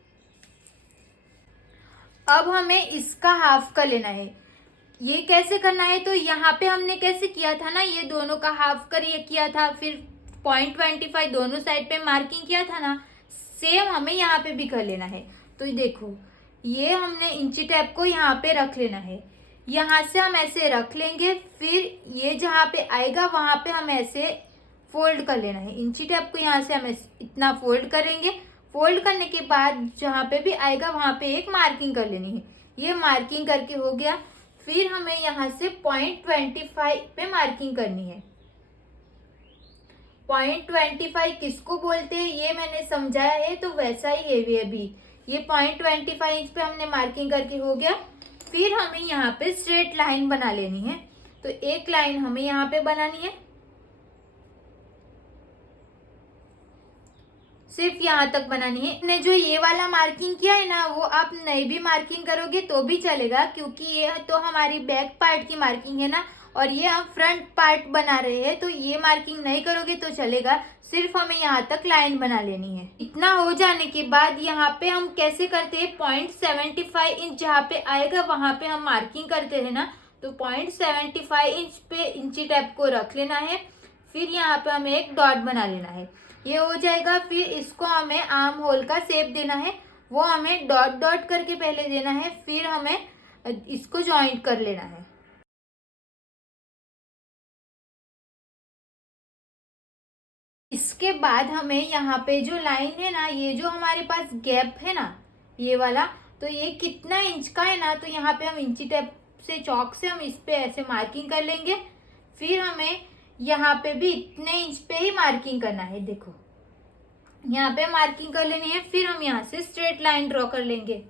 अब हमें इसका हाफ कर लेना है। ये कैसे करना है, तो यहाँ पे हमने कैसे किया था ना, ये दोनों का हाफ कर ये किया था। फिर 0.25 दोनों साइड पे मार्किंग किया था ना, सेम हमें यहाँ पे भी कर लेना है। तो ये देखो, ये हमने इंची टेप को यहाँ पे रख लेना है। यहाँ से हम ऐसे रख लेंगे। फिर ये जहाँ पे आएगा वहां पे हम ऐसे फोल्ड कर लेना है। इंची टेप को यहाँ से हम इतना फोल्ड करेंगे। फोल्ड करने के बाद जहाँ पे भी आएगा वहां पे एक मार्किंग कर लेनी है। ये मार्किंग करके हो गया। फिर हमें यहाँ से 0.25 पे मार्किंग करनी है। 0.25 किसको बोलते हैं ये मैंने समझाया है, तो वैसा ही है ये भी। ये 0.25 इंच पे हमने मार्किंग करके हो गया। फिर हमें यहाँ पे स्ट्रेट लाइन बना लेनी है। तो एक लाइन हमें यहाँ पे बनानी है, सिर्फ यहाँ तक बनानी है। हमने जो ये वाला मार्किंग किया है ना, वो आप नई भी मार्किंग करोगे तो भी चलेगा, क्योंकि ये तो हमारी बैक पार्ट की मार्किंग है ना, और ये हम फ्रंट पार्ट बना रहे हैं। तो ये मार्किंग नहीं करोगे तो चलेगा, सिर्फ हमें यहाँ तक लाइन बना लेनी है। इतना हो जाने के बाद यहाँ पे हम कैसे करते हैं, 0.75 इंच जहाँ पे आएगा वहां पे हम मार्किंग करते हैं ना। तो 0.75 इंच पे इंची टेप को रख लेना है। फिर यहाँ पे हमें एक डॉट बना लेना है। ये हो जाएगा। फिर इसको हमें आर्म होल का शेप देना है, वो हमें डॉट डॉट करके पहले देना है। फिर हमें इसको ज्वाइंट कर लेना है। इसके बाद हमें यहाँ पे जो लाइन है ना, ये जो हमारे पास गैप है ना, ये वाला, तो ये कितना इंच का है ना, तो यहाँ पे हम इंची टेप से चौक से हम इस पे ऐसे मार्किंग कर लेंगे। फिर हमें यहाँ पे भी इतने इंच पे ही मार्किंग करना है। देखो, यहाँ पे मार्किंग कर लेनी है। फिर हम यहाँ से स्ट्रेट लाइन ड्रॉ कर लेंगे।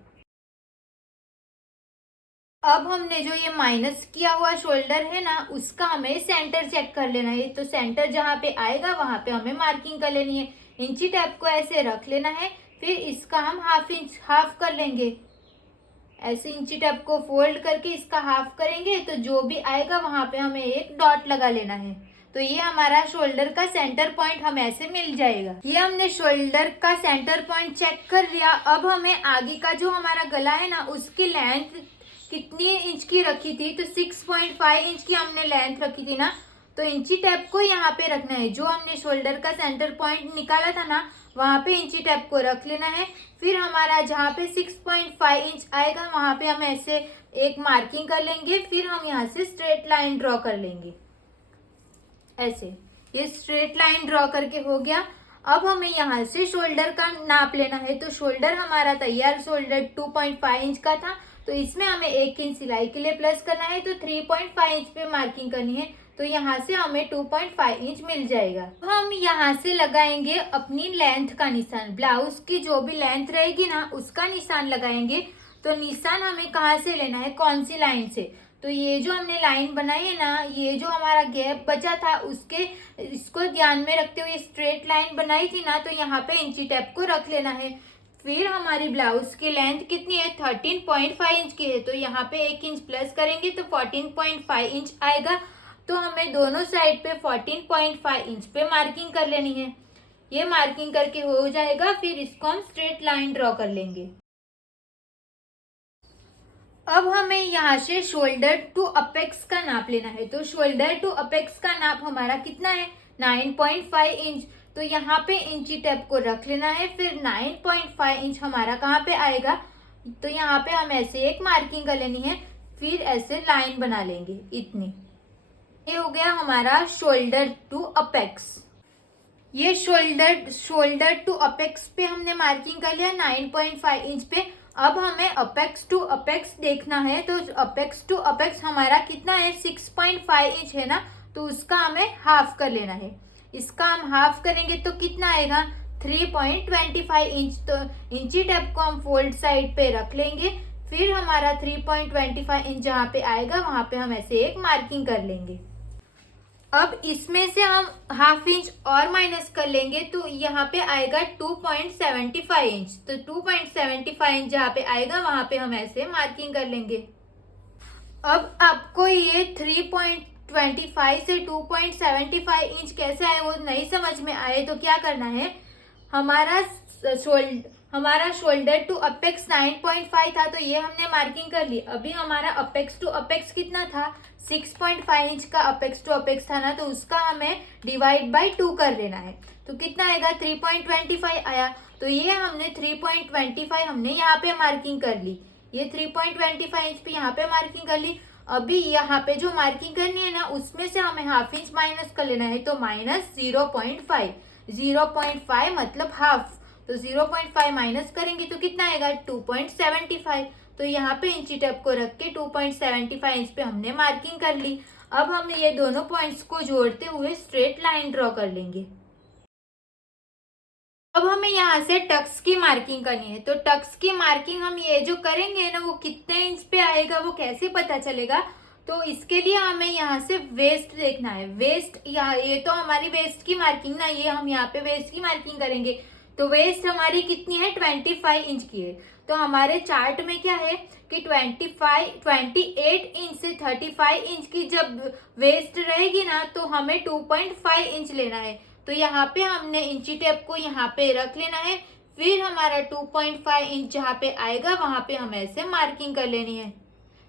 अब हमने जो ये माइनस किया हुआ शोल्डर है ना, उसका हमें सेंटर चेक कर लेना है। तो सेंटर जहाँ पे आएगा वहां पे हमें मार्किंग कर लेनी है। इंची टेप को ऐसे रख लेना है। फिर इसका हम हाफ कर लेंगे। ऐसे इंची टेप को फोल्ड करके इसका हाफ करेंगे, तो जो भी आएगा वहां पे हमें एक डॉट लगा लेना है। तो ये हमारा शोल्डर का सेंटर पॉइंट हमें ऐसे मिल जाएगा। ये हमने शोल्डर का सेंटर पॉइंट चेक कर लिया। अब हमें आगे का जो हमारा गला है ना, उसकी लेंथ कितनी इंच की रखी थी, तो 6.5 इंच की हमने लेंथ रखी थी ना। तो इंची टेप को यहाँ पे रखना है, जो हमने शोल्डर का सेंटर पॉइंट निकाला था ना वहाँ पे इंची टेप को रख लेना है। फिर हमारा जहाँ पे 6.5 इंच आएगा वहाँ पे हम ऐसे एक मार्किंग कर लेंगे। फिर हम यहाँ से स्ट्रेट लाइन ड्रॉ कर लेंगे ऐसे। ये स्ट्रेट लाइन ड्रॉ करके हो गया। अब हमें यहाँ से शोल्डर का नाप लेना है। तो शोल्डर हमारा तैयार शोल्डर 2.5 इंच का था, तो इसमें हमें 1 इंच सिलाई के लिए प्लस करना है, तो 3.5 इंच पे मार्किंग करनी है। तो यहाँ से हमें 2.5 इंच मिल जाएगा। तो हम यहाँ से लगाएंगे अपनी लेंथ का निशान, ब्लाउज की जो भी लेंथ रहेगी ना उसका निशान लगाएंगे। तो निशान हमें कहाँ से लेना है, कौन सी लाइन से, तो ये जो हमने लाइन बनाई है ना, ये जो हमारा गैप बचा था उसके इसको ध्यान में रखते हुए स्ट्रेट लाइन बनाई थी ना, तो यहाँ पे इंची टेप को रख लेना है। फिर हमारी ब्लाउज की लेंथ कितनी है, 13.5 इंच की है, तो यहाँ पे 1 इंच प्लस करेंगे तो 14.5 इंच आएगा। तो हमें दोनों साइड पे 14.5 इंच पे मार्किंग कर लेनी है। ये मार्किंग करके हो जाएगा, फिर इसको हम स्ट्रेट लाइन ड्रॉ कर लेंगे। अब हमें यहाँ से शोल्डर टू अपेक्स का नाप लेना है। तो शोल्डर टू अपेक्स का नाप हमारा कितना है, 9.5 इंच। तो यहाँ पे इंची टेप को रख लेना है। फिर 9.5 इंच हमारा कहाँ पे आएगा, तो यहाँ पे हम ऐसे एक मार्किंग कर लेनी है, फिर ऐसे लाइन बना लेंगे इतनी। ये हो गया हमारा शोल्डर टू अपेक्स। ये शोल्डर टू अपेक्स पे हमने मार्किंग कर लिया 9.5 इंच पे। अब हमें अपेक्स टू अपेक्स देखना है। तो अपेक्स टू अपेक्स हमारा कितना है, 6.5 इंच है ना, तो उसका हमें हाफ कर लेना है। इसका हम हाफ करेंगे तो कितना आएगा, 3.25 इंच। तो इंची टेप को हम फोल्ड साइड पे रख लेंगे। फिर हमारा 3.25 इंच जहाँ पे आएगा वहां पे हम ऐसे एक मार्किंग कर लेंगे। अब इसमें से हम हाफ इंच और माइनस कर लेंगे, तो यहाँ पे आएगा 2.75 इंच। तो 2.75 इंच जहाँ पे आएगा वहां पे हम ऐसे मार्किंग कर लेंगे। अब आपको ये 3.25 से 2.75 इंच कैसे आए वो नहीं समझ में आए तो क्या करना है, हमारा शोल्डर टू अपेक्स 9.5 था, तो ये हमने मार्किंग कर ली। अभी हमारा अपेक्स टू अपेक्स कितना था, 6.5 इंच का अपेक्स टू अपेक्स था ना, तो उसका हमें डिवाइड बाय 2 कर लेना है। तो कितना आएगा, 3.25 आया। तो ये हमने 3.25 हमने यहाँ पे मार्किंग कर ली। ये 3.25 इंच पे यहाँ पे मार्किंग कर ली। अभी यहाँ पे जो मार्किंग करनी है ना उसमें से हमें हाफ इंच माइनस कर लेना है। तो माइनस 0.5 मतलब हाफ। तो 0.5 माइनस करेंगे तो कितना आएगा, 2.75। तो यहाँ पे इंची टेप को रख के 2.75 इंच पे हमने मार्किंग कर ली। अब हम ये दोनों पॉइंट्स को जोड़ते हुए स्ट्रेट लाइन ड्रॉ कर लेंगे। अब हमें यहाँ से टक्स की मार्किंग करनी है। तो टक्स की मार्किंग हम ये जो करेंगे ना वो कितने इंच पे आएगा वो कैसे पता चलेगा, तो इसके लिए हमें यहाँ से वेस्ट देखना है। वेस्ट यहाँ, ये तो हमारी वेस्ट की मार्किंग ना, ये हम यहाँ पे वेस्ट की मार्किंग करेंगे। तो वेस्ट हमारी कितनी है, 25 इंच की है। तो हमारे चार्ट में क्या है कि 28 इंच से 35 इंच की जब वेस्ट रहेगी ना तो हमें 2.5 इंच लेना है। तो यहाँ पे हमने इंची टेप को यहाँ पे रख लेना है। फिर हमारा 2.5 इंच जहाँ पे आएगा वहां पे हमें ऐसे मार्किंग कर लेनी है।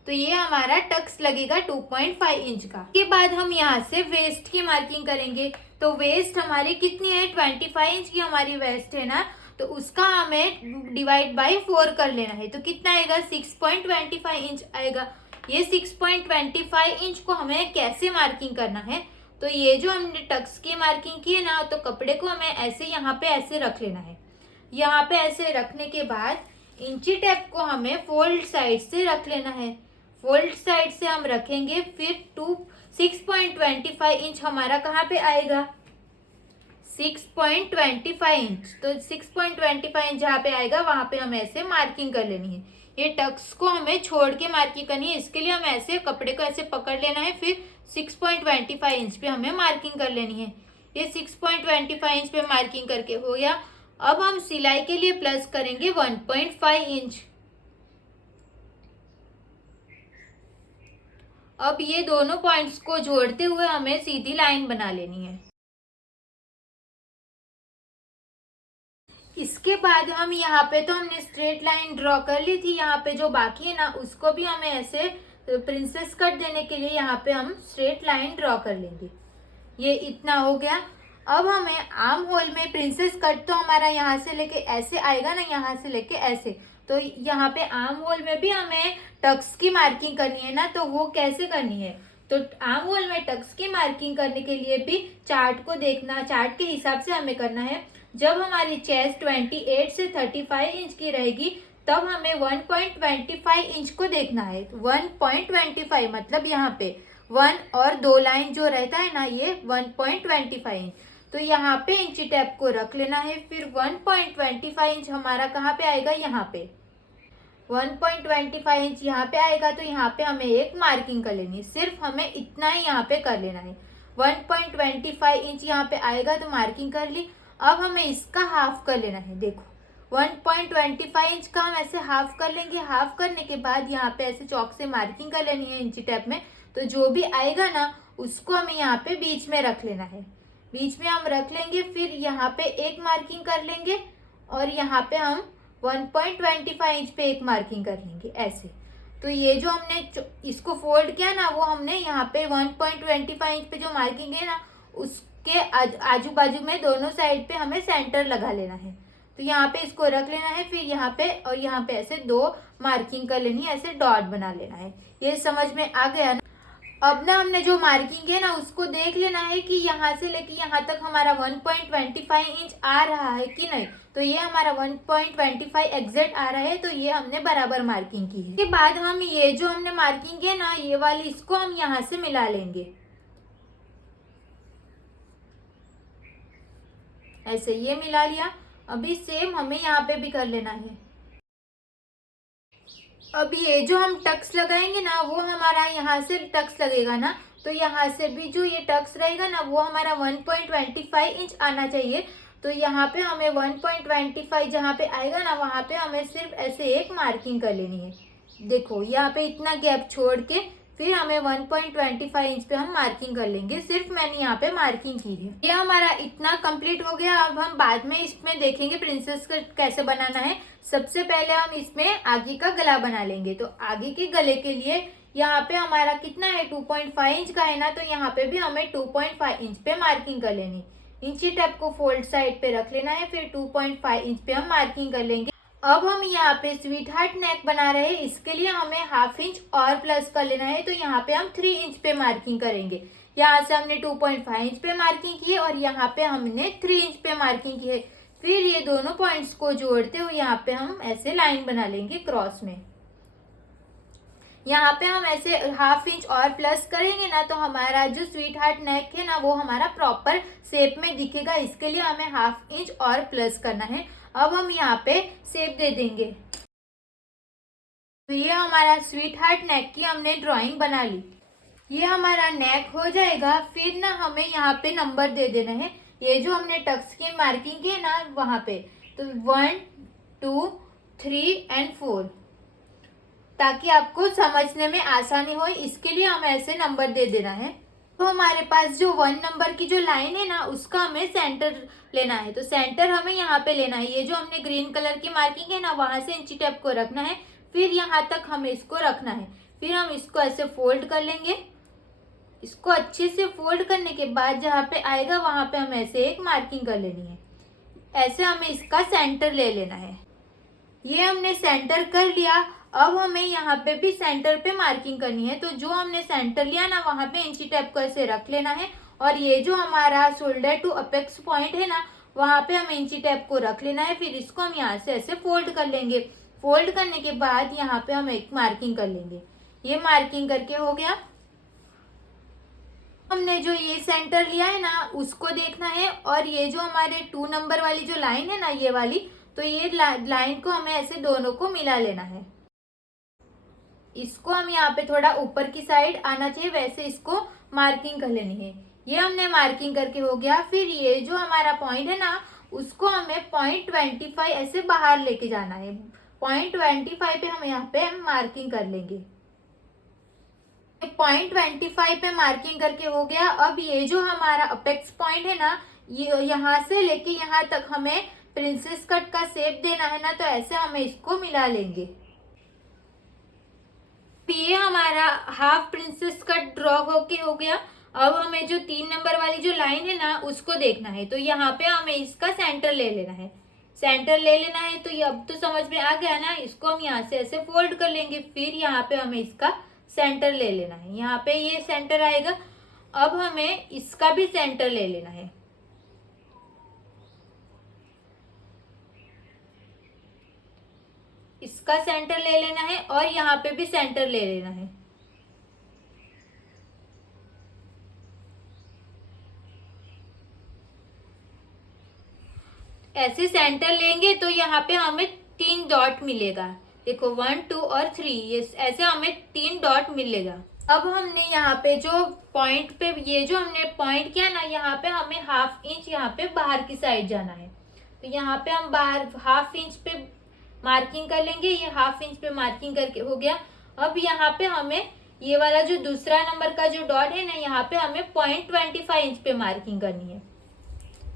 तो ये हमारा टक्स लगेगा 2.5 इंच का। के बाद हम यहाँ से वेस्ट की मार्किंग करेंगे। तो वेस्ट हमारी कितनी है, 25 इंच की हमारी वेस्ट है ना, तो उसका हमें डिवाइड बाय 4 कर लेना है। तो कितना आएगा, 6.25 इंच आएगा। ये 6.25 इंच को हमें कैसे मार्किंग करना है, तो ये जो हमने टक्स की मार्किंग की है ना, तो कपड़े को हमें ऐसे यहाँ पे ऐसे रख लेना है। यहाँ पे ऐसे रखने के बाद इंची टेप को हमें फोल्ड साइड से रख लेना है। फोल्ड साइड से हम रखेंगे। फिर 6.25 इंच हमारा कहाँ पे आएगा, 6.25 इंच। तो 6.25 इंच जहाँ पे आएगा वहां पे हमें ऐसे मार्किंग कर लेनी है। ये टक्स को हमें छोड़ के मार्किंग करनी है, इसके लिए हम ऐसे कपड़े को ऐसे पकड़ लेना है। फिर 6.25 इंच पे हमें मार्किंग कर लेनी है। ये 6.25 इंच पे मार्किंग करके हो गया। अब हम सिलाई के लिए प्लस करेंगे 1.5 इंच। अब ये दोनों पॉइंट्स को जोड़ते हुए हमें सीधी लाइन बना लेनी है। इसके बाद हम यहाँ पे तो हमने स्ट्रेट लाइन ड्रॉ कर ली थी, यहाँ पे जो बाकी है ना उसको भी हमें ऐसे प्रिंसेस कट देने के लिए यहाँ पे हम स्ट्रेट लाइन ड्रॉ कर लेंगे। ये इतना हो गया। अब हमें आर्म होल में प्रिंसेस कट तो हमारा यहाँ से लेके ऐसे आएगा ना, यहाँ से लेके ऐसे, तो यहाँ पे आर्म होल में भी हमें टक्स की मार्किंग करनी है ना, तो वो कैसे करनी है, तो आर्म होल में टक्स की मार्किंग करने के लिए भी चार्ट को देखना, चार्ट के हिसाब से हमें करना है। जब हमारी चेस्ट 28 से 35 इंच की रहेगी तब हमें 1.25 इंच को देखना है। 1.25 मतलब यहाँ पे 1 और 2 लाइन जो रहता है ना, ये 1.25 इंच, तो यहाँ पे इंची टेप को रख लेना है। फिर 1.25 इंच हमारा कहाँ पे आएगा, यहाँ पे 1.25 इंच यहाँ पे आएगा, तो यहाँ पे हमें एक मार्किंग कर लेनी है। सिर्फ हमें इतना ही यहाँ पे कर लेना है। 1.25 इंच यहाँ पे आएगा तो मार्किंग कर ली। अब हमें इसका हाफ कर लेना है। देखो 1.25 इंच का हम ऐसे हाफ कर लेंगे। हाफ करने के बाद यहाँ पे ऐसे चौक से मार्किंग कर लेनी है इंची टेप में, तो जो भी आएगा ना उसको हमें यहाँ पे बीच में रख लेना है। बीच में हम रख लेंगे, फिर यहाँ पे एक मार्किंग कर लेंगे और यहाँ पे हम 1.25 इंच पे एक मार्किंग कर लेंगे ऐसे। तो ये जो हमने इसको फोल्ड किया ना, वो हमने यहाँ पे 1.25 इंच पे जो मार्किंग है ना, उसके आजू बाजू में दोनों साइड पे हमें सेंटर लगा लेना है। तो यहाँ पे इसको रख लेना है, फिर यहाँ पे और यहाँ पे ऐसे 2 मार्किंग कर लेनी है, ऐसे डॉट बना लेना है। ये समझ में आ गया ना। अब ना हमने जो मार्किंग है ना उसको देख लेना है कि यहाँ से लेके यहाँ तक हमारा 1.25 इंच आ रहा है कि नहीं। तो ये हमारा 1.25 एग्जैक्ट आ रहा है, तो ये हमने बराबर मार्किंग की है। इसके बाद हम ये जो हमने मार्किंग है ना, ये वाली, इसको हम यहाँ से मिला लेंगे ऐसे। ये मिला लिया। अभी सेम हमें यहाँ पे भी कर लेना है। अब ये जो हम टक्स लगाएंगे ना, वो हमारा यहाँ से टक्स लगेगा ना, तो यहाँ से भी जो ये टक्स रहेगा ना, वो हमारा 1.25 इंच आना चाहिए। तो यहाँ पे हमें 1.25 जहाँ पे आएगा ना, वहाँ पे हमें सिर्फ ऐसे एक मार्किंग कर लेनी है। देखो यहाँ पे इतना गैप छोड़ के फिर हमें 1.25 इंच पे हम मार्किंग कर लेंगे। सिर्फ मैंने यहाँ पे मार्किंग की है। ये हमारा इतना कंप्लीट हो गया। अब हम बाद में इसमें देखेंगे प्रिंसेस कट कैसे बनाना है। सबसे पहले हम इसमें आगे का गला बना लेंगे। तो आगे के गले के लिए यहाँ पे हमारा कितना है, 2.5 इंच का है ना, तो यहाँ पे भी हमें 2.5 इंच पे मार्किंग कर लेनी। इंची टेप को फोल्ड साइड पे रख लेना है, फिर 2.5 इंच पे हम मार्किंग कर लेंगे। अब हम यहाँ पे स्वीट हार्ट नेक बना रहे हैं, इसके लिए हमें हाफ इंच और प्लस कर लेना है। तो यहाँ पे हम 3 इंच पे मार्किंग करेंगे। यहाँ से हमने 2.5 इंच पे मार्किंग की है और यहाँ पे हमने 3 इंच पे मार्किंग की है। फिर ये दोनों पॉइंट्स को जोड़ते हुए यहाँ पे हम ऐसे लाइन बना लेंगे क्रॉस में। यहाँ पे हम ऐसे हाफ इंच और प्लस करेंगे ना, तो हमारा जो स्वीट हार्ट नेक है ना, वो हमारा प्रॉपर शेप में दिखेगा। इसके लिए हमें हाफ इंच और प्लस करना है। अब हम यहाँ पे शेप दे देंगे। तो ये हमारा स्वीट हार्ट नेक की हमने ड्राइंग बना ली। ये हमारा नेक हो जाएगा। फिर ना हमें यहाँ पे नंबर दे देना है। ये जो हमने टक्स की मार्किंग की है ना, वहां पे, तो 1 2 3 एंड 4, ताकि आपको समझने में आसानी हो, इसके लिए हमें ऐसे नंबर दे देना है। तो हमारे पास जो 1 नंबर की जो लाइन है ना, उसका हमें सेंटर लेना है। तो सेंटर हमें यहाँ पे लेना है। ये जो हमने ग्रीन कलर की मार्किंग है ना, वहां से इंची टेप को रखना है, फिर यहाँ तक हमें इसको रखना है। फिर हम इसको ऐसे फोल्ड कर लेंगे। इसको अच्छे से फोल्ड करने के बाद जहाँ पे आएगा वहां पे हमें ऐसे एक मार्किंग कर लेनी है। ऐसे हमें इसका सेंटर ले लेना है। ये हमने सेंटर कर लिया। अब हमें यहाँ पे भी सेंटर पे मार्किंग करनी है। तो जो हमने सेंटर लिया ना, वहां पे इंची टेप को ऐसे रख लेना है। और ये जो हमारा शोल्डर टू अपेक्स पॉइंट है ना, वहां पे हमें इंची टेप को रख लेना है। फिर इसको हम यहाँ से ऐसे फोल्ड कर लेंगे। फोल्ड करने के बाद यहाँ पे हम एक मार्किंग कर लेंगे। ये मार्किंग करके हो गया। हमने जो ये सेंटर लिया है ना, उसको देखना है। और ये जो हमारे 2 नंबर वाली जो लाइन है ना, ये वाली, तो ये लाइन को हमें ऐसे दोनों को मिला लेना है। इसको हम यहाँ पे थोड़ा ऊपर की साइड आना चाहिए, वैसे इसको मार्किंग कर लेनी है। ये हमने मार्किंग करके हो गया। फिर ये जो हमारा पॉइंट है ना, उसको हमें 0.25 ऐसे बाहर लेके जाना है। 0.25 पे हम यहाँ पे मार्किंग कर लेंगे। 0.25 पे मार्किंग करके हो गया। अब ये जो हमारा अपेक्स पॉइंट है ना, ये यहाँ से लेके यहाँ तक हमें प्रिंसेस कट का शेप देना है ना, तो ऐसे हमें इसको मिला लेंगे। ये हमारा हाफ प्रिंसेस कट ड्रॉ होके हो गया। अब हमें जो 3 नंबर वाली जो लाइन है ना उसको देखना है, तो यहाँ पे हमें इसका सेंटर ले लेना है। सेंटर ले लेना है तो ये अब तो समझ में आ गया ना, इसको हम यहाँ से ऐसे फोल्ड कर लेंगे, फिर यहाँ पे हमें इसका सेंटर ले लेना है। यहाँ पे ये सेंटर आएगा। अब हमें इसका भी सेंटर ले लेना है। इसका सेंटर ले लेना है और यहाँ पे भी सेंटर ले लेना है। ऐसे सेंटर लेंगे तो यहाँ पे हमें 3 डॉट मिलेगा। देखो 1 2 और 3, ये ऐसे हमें 3 डॉट मिलेगा। अब हमने यहाँ पे जो पॉइंट पे, ये जो हमने पॉइंट किया ना, यहाँ पे हमें ½ इंच यहाँ पे बाहर की साइड जाना है। तो यहाँ पे हम बाहर ½ इंच पे मार्किंग कर लेंगे। ये ½ इंच पे मार्किंग करके हो गया। अब यहाँ पे हमें ये वाला जो दूसरा नंबर का जो डॉट है ना, यहाँ पे हमें 0.25 इंच पे मार्किंग करनी है।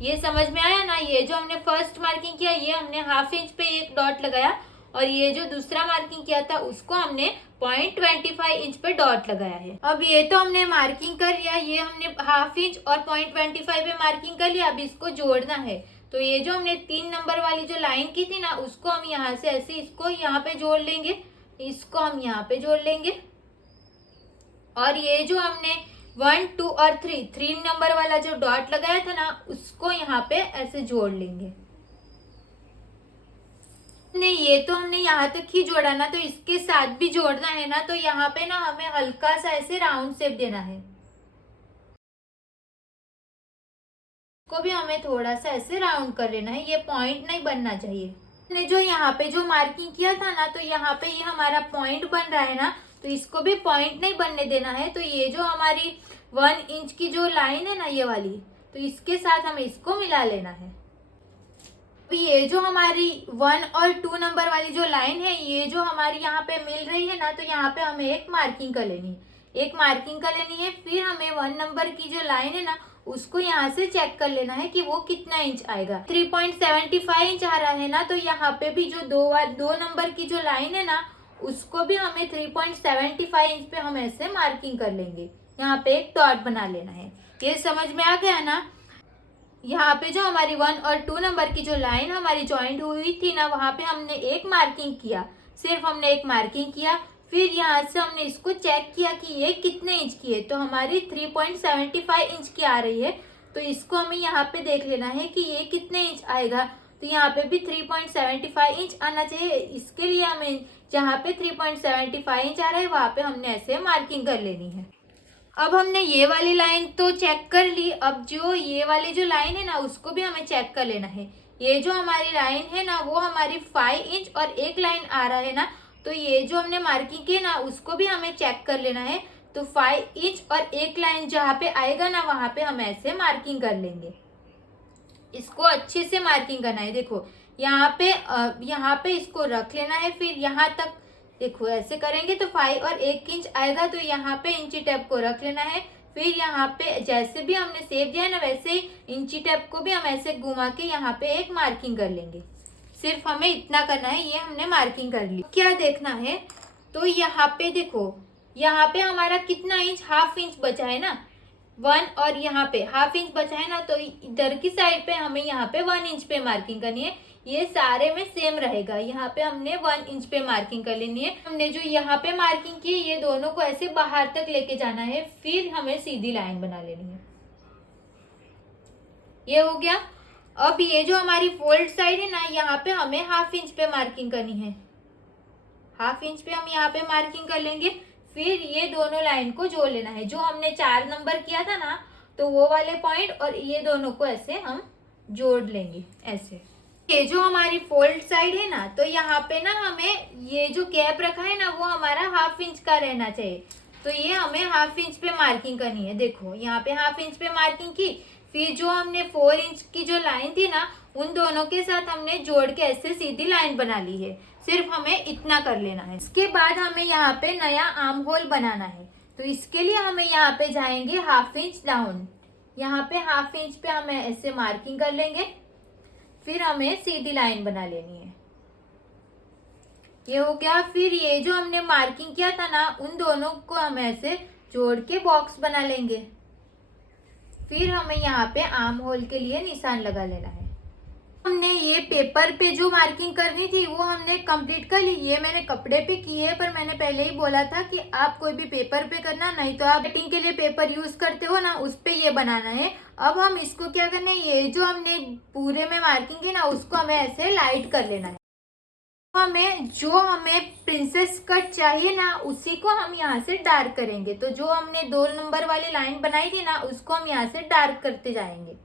ये समझ में आया ना। ये जो हमने फर्स्ट मार्किंग किया, ये हमने ½ इंच पे एक डॉट लगाया, और ये जो दूसरा मार्किंग किया था उसको हमने 0.25 इंच पे डॉट लगाया है। अब ये तो हमने मार्किंग कर लिया, ये हमने ½ इंच और 0.25 पे मार्किंग कर लिया। अब इसको जोड़ना है, तो ये जो हमने 3 नंबर वाली जो लाइन की थी ना, उसको हम यहाँ से ऐसे इसको यहाँ पे जोड़ लेंगे, इसको हम यहाँ पे जोड़ लेंगे। और ये जो हमने 1 2 और 3 नंबर वाला जो डॉट लगाया था ना, उसको यहाँ पे ऐसे जोड़ लेंगे। नहीं, ये तो हमने यहाँ तक ही जोड़ा ना, तो इसके साथ भी जोड़ना है ना, तो यहाँ पे ना हमें हल्का सा ऐसे राउंड शेप देना है। को भी हमें थोड़ा सा ऐसे राउंड कर लेना है, ये पॉइंट नहीं बनना चाहिए। हमने जो यहाँ पे जो मार्किंग किया था ना, तो यहाँ पे ये हमारा पॉइंट बन रहा है ना, तो इसको भी पॉइंट नहीं बनने देना है। तो ये जो हमारी 1 इंच की जो लाइन है ना, ये वाली, तो इसके साथ हमें इसको मिला लेना है। तो ये जो हमारी 1 और 2 नंबर वाली जो लाइन है, ये जो हमारी यहाँ पे मिल रही है ना, तो यहाँ पे हमें एक मार्किंग कर लेनी है। एक मार्किंग कर लेनी है, फिर हमें 1 नंबर की जो लाइन है ना, उसको यहाँ से चेक कर लेना है कि वो कितना इंच आएगा। 3.75 इंच आ रहा है ना, तो यहाँ पे भी जो दो नंबर की जो लाइन है ना, उसको भी हमें 3.75 इंच पे हम ऐसे मार्किंग कर लेंगे। यहाँ पे एक डॉट बना लेना है। ये समझ में आ गया ना। यहाँ पे जो हमारी 1 और 2 नंबर की जो लाइन हमारी ज्वाइंट हुई थी ना, वहां पे हमने एक मार्किंग किया, सिर्फ हमने एक मार्किंग किया। फिर यहाँ से हमने इसको चेक किया कि ये कितने इंच की है, तो हमारी 3.75 इंच की आ रही है। तो इसको हमें यहाँ पे देख लेना है कि ये कितने इंच आएगा। तो यहाँ पे भी 3.75 इंच आना चाहिए। इसके लिए हमें जहाँ पे 3.75 इंच आ रहा है, वहां पे हमने ऐसे मार्किंग कर लेनी है। अब हमने ये वाली लाइन तो चेक कर ली। अब जो ये वाली जो लाइन है ना, उसको भी हमें चेक कर लेना है। ये जो हमारी लाइन है ना, वो हमारी 5 इंच और एक लाइन आ रहा है ना, तो ये जो हमने मार्किंग की ना, उसको भी हमें चेक कर लेना है। तो 5 इंच और एक लाइन जहाँ पे आएगा ना, वहां पे हम ऐसे मार्किंग कर लेंगे। इसको अच्छे से मार्किंग करना है। देखो यहाँ पे इसको रख लेना है, फिर यहाँ तक देखो ऐसे करेंगे तो 5 और 1 इंच आएगा। तो यहाँ पे इंची टेप को रख लेना है। फिर यहाँ पे जैसे भी हमने शेप दिया है ना, वैसे ही इंची टेप को भी हम ऐसे घुमा के यहाँ पे एक मार्किंग कर लेंगे। सिर्फ हमें इतना करना है, ये हमने मार्किंग कर ली। क्या देखना है, तो यहाँ पे देखो, यहाँ पे हमारा कितना इंच, ½ इंच बचा है ना, 1 और यहाँ पे ½ इंच बचा है ना, तो इधर की साइड पे हमें यहाँ पे 1 इंच पे मार्किंग करनी है। ये सारे में सेम रहेगा। यहाँ पे हमने 1 इंच पे मार्किंग कर लेनी है। हमने जो यहाँ पे मार्किंग की, ये दोनों को ऐसे बाहर तक लेके जाना है, फिर हमें सीधी लाइन बना लेनी है। ये हो गया। अब ये जो हमारी फोल्ड साइड है ना, यहाँ पे हमें ½ इंच पे मार्किंग करनी है। ½ इंच पे हम यहाँ पे मार्किंग कर लेंगे। फिर ये दोनों लाइन को जोड़ लेना है। जो हमने 4 नंबर किया था ना, तो वो वाले पॉइंट और ये दोनों को ऐसे हम जोड़ लेंगे ऐसे। ये जो हमारी फोल्ड साइड है ना, तो यहाँ पे ना हमें ये जो गैप रखा है ना, वो हमारा ½ इंच का रहना चाहिए। तो ये हमें ½ इंच पे मार्किंग करनी है। देखो यहाँ पे ½ इंच पे मार्किंग की। फिर जो हमने 4 इंच की जो लाइन थी ना, उन दोनों के साथ हमने जोड़ के ऐसे सीधी लाइन बना ली है। सिर्फ हमें इतना कर लेना है। इसके बाद हमें यहाँ पे नया आर्म होल बनाना है। तो इसके लिए हमें यहाँ पे जाएंगे ½ इंच डाउन। यहाँ पे ½ इंच पे हमें ऐसे मार्किंग कर लेंगे। फिर हमें सीधी लाइन बना लेनी है। ये हो गया। फिर ये जो हमने मार्किंग किया था ना, उन दोनों को हम ऐसे जोड़ के बॉक्स बना लेंगे। फिर हमें यहाँ पे आर्म होल के लिए निशान लगा लेना है। हमने ये पेपर पे जो मार्किंग करनी थी वो हमने कंप्लीट कर ली। ये मैंने कपड़े पे की है, पर मैंने पहले ही बोला था कि आप कोई भी पेपर पे करना, नहीं तो आप कटिंग के लिए पेपर यूज करते हो ना, उस पे ये बनाना है। अब हम इसको क्या करना है, ये जो हमने पूरे में मार्किंग की ना, उसको हमें ऐसे लाइट कर लेना है। हमें प्रिंसेस कट चाहिए ना, उसी को हम यहाँ से डार्क करेंगे। तो जो हमने 2 नंबर वाली लाइन बनाई थी ना, उसको हम यहाँ से डार्क करते जाएंगे।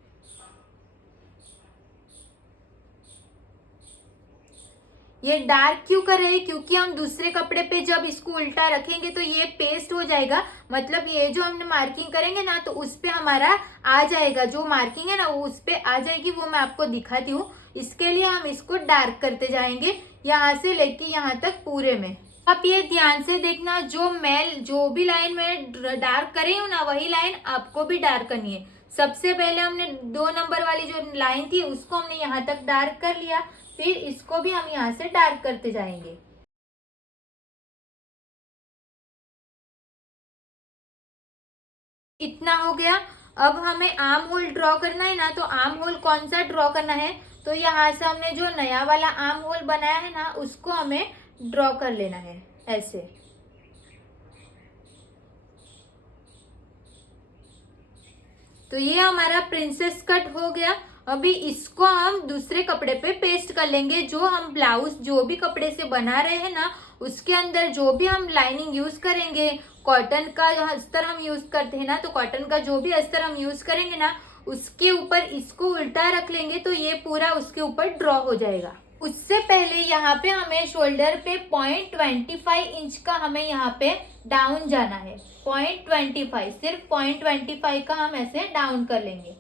ये डार्क क्यों कर रहे हैं, क्योंकि हम दूसरे कपड़े पे जब इसको उल्टा रखेंगे तो ये पेस्ट हो जाएगा। मतलब ये जो हमने मार्किंग करेंगे ना, तो उस पे हमारा आ जाएगा, जो मार्किंग है ना वो उस पे आ जाएगी। वो मैं आपको दिखाती हूँ। इसके लिए हम इसको डार्क करते जाएंगे, यहाँ से लेके यहाँ तक पूरे में। आप ये ध्यान से देखना, जो भी लाइन में डार्क कर रही हूँ ना, वही लाइन आपको भी डार्क करनी है। सबसे पहले हमने 2 नंबर वाली जो लाइन थी उसको हमने यहाँ तक डार्क कर लिया, फिर इसको भी हम यहाँ से डार्क करते जाएंगे। इतना हो गया। अब हमें आर्म होल ड्रॉ करना है ना, तो आर्म होल कौन सा ड्रॉ करना है, तो यहाँ से हमने जो नया वाला आर्म होल बनाया है ना, उसको हमें ड्रॉ कर लेना है ऐसे। तो ये हमारा प्रिंसेस कट हो गया। अभी इसको हम दूसरे कपड़े पे पेस्ट कर लेंगे। जो हम ब्लाउज जो भी कपड़े से बना रहे हैं ना, उसके अंदर जो भी हम लाइनिंग यूज करेंगे, कॉटन का जो अस्तर हम यूज करते हैं ना, तो कॉटन का जो भी अस्तर हम यूज करेंगे ना, उसके ऊपर इसको उल्टा रख लेंगे, तो ये पूरा उसके ऊपर ड्रॉ हो जाएगा। उससे पहले यहाँ पे हमें शोल्डर पे 0.25 इंच का हमें यहाँ पे डाउन जाना है। 0.25, सिर्फ 0.25 का हम ऐसे डाउन कर लेंगे।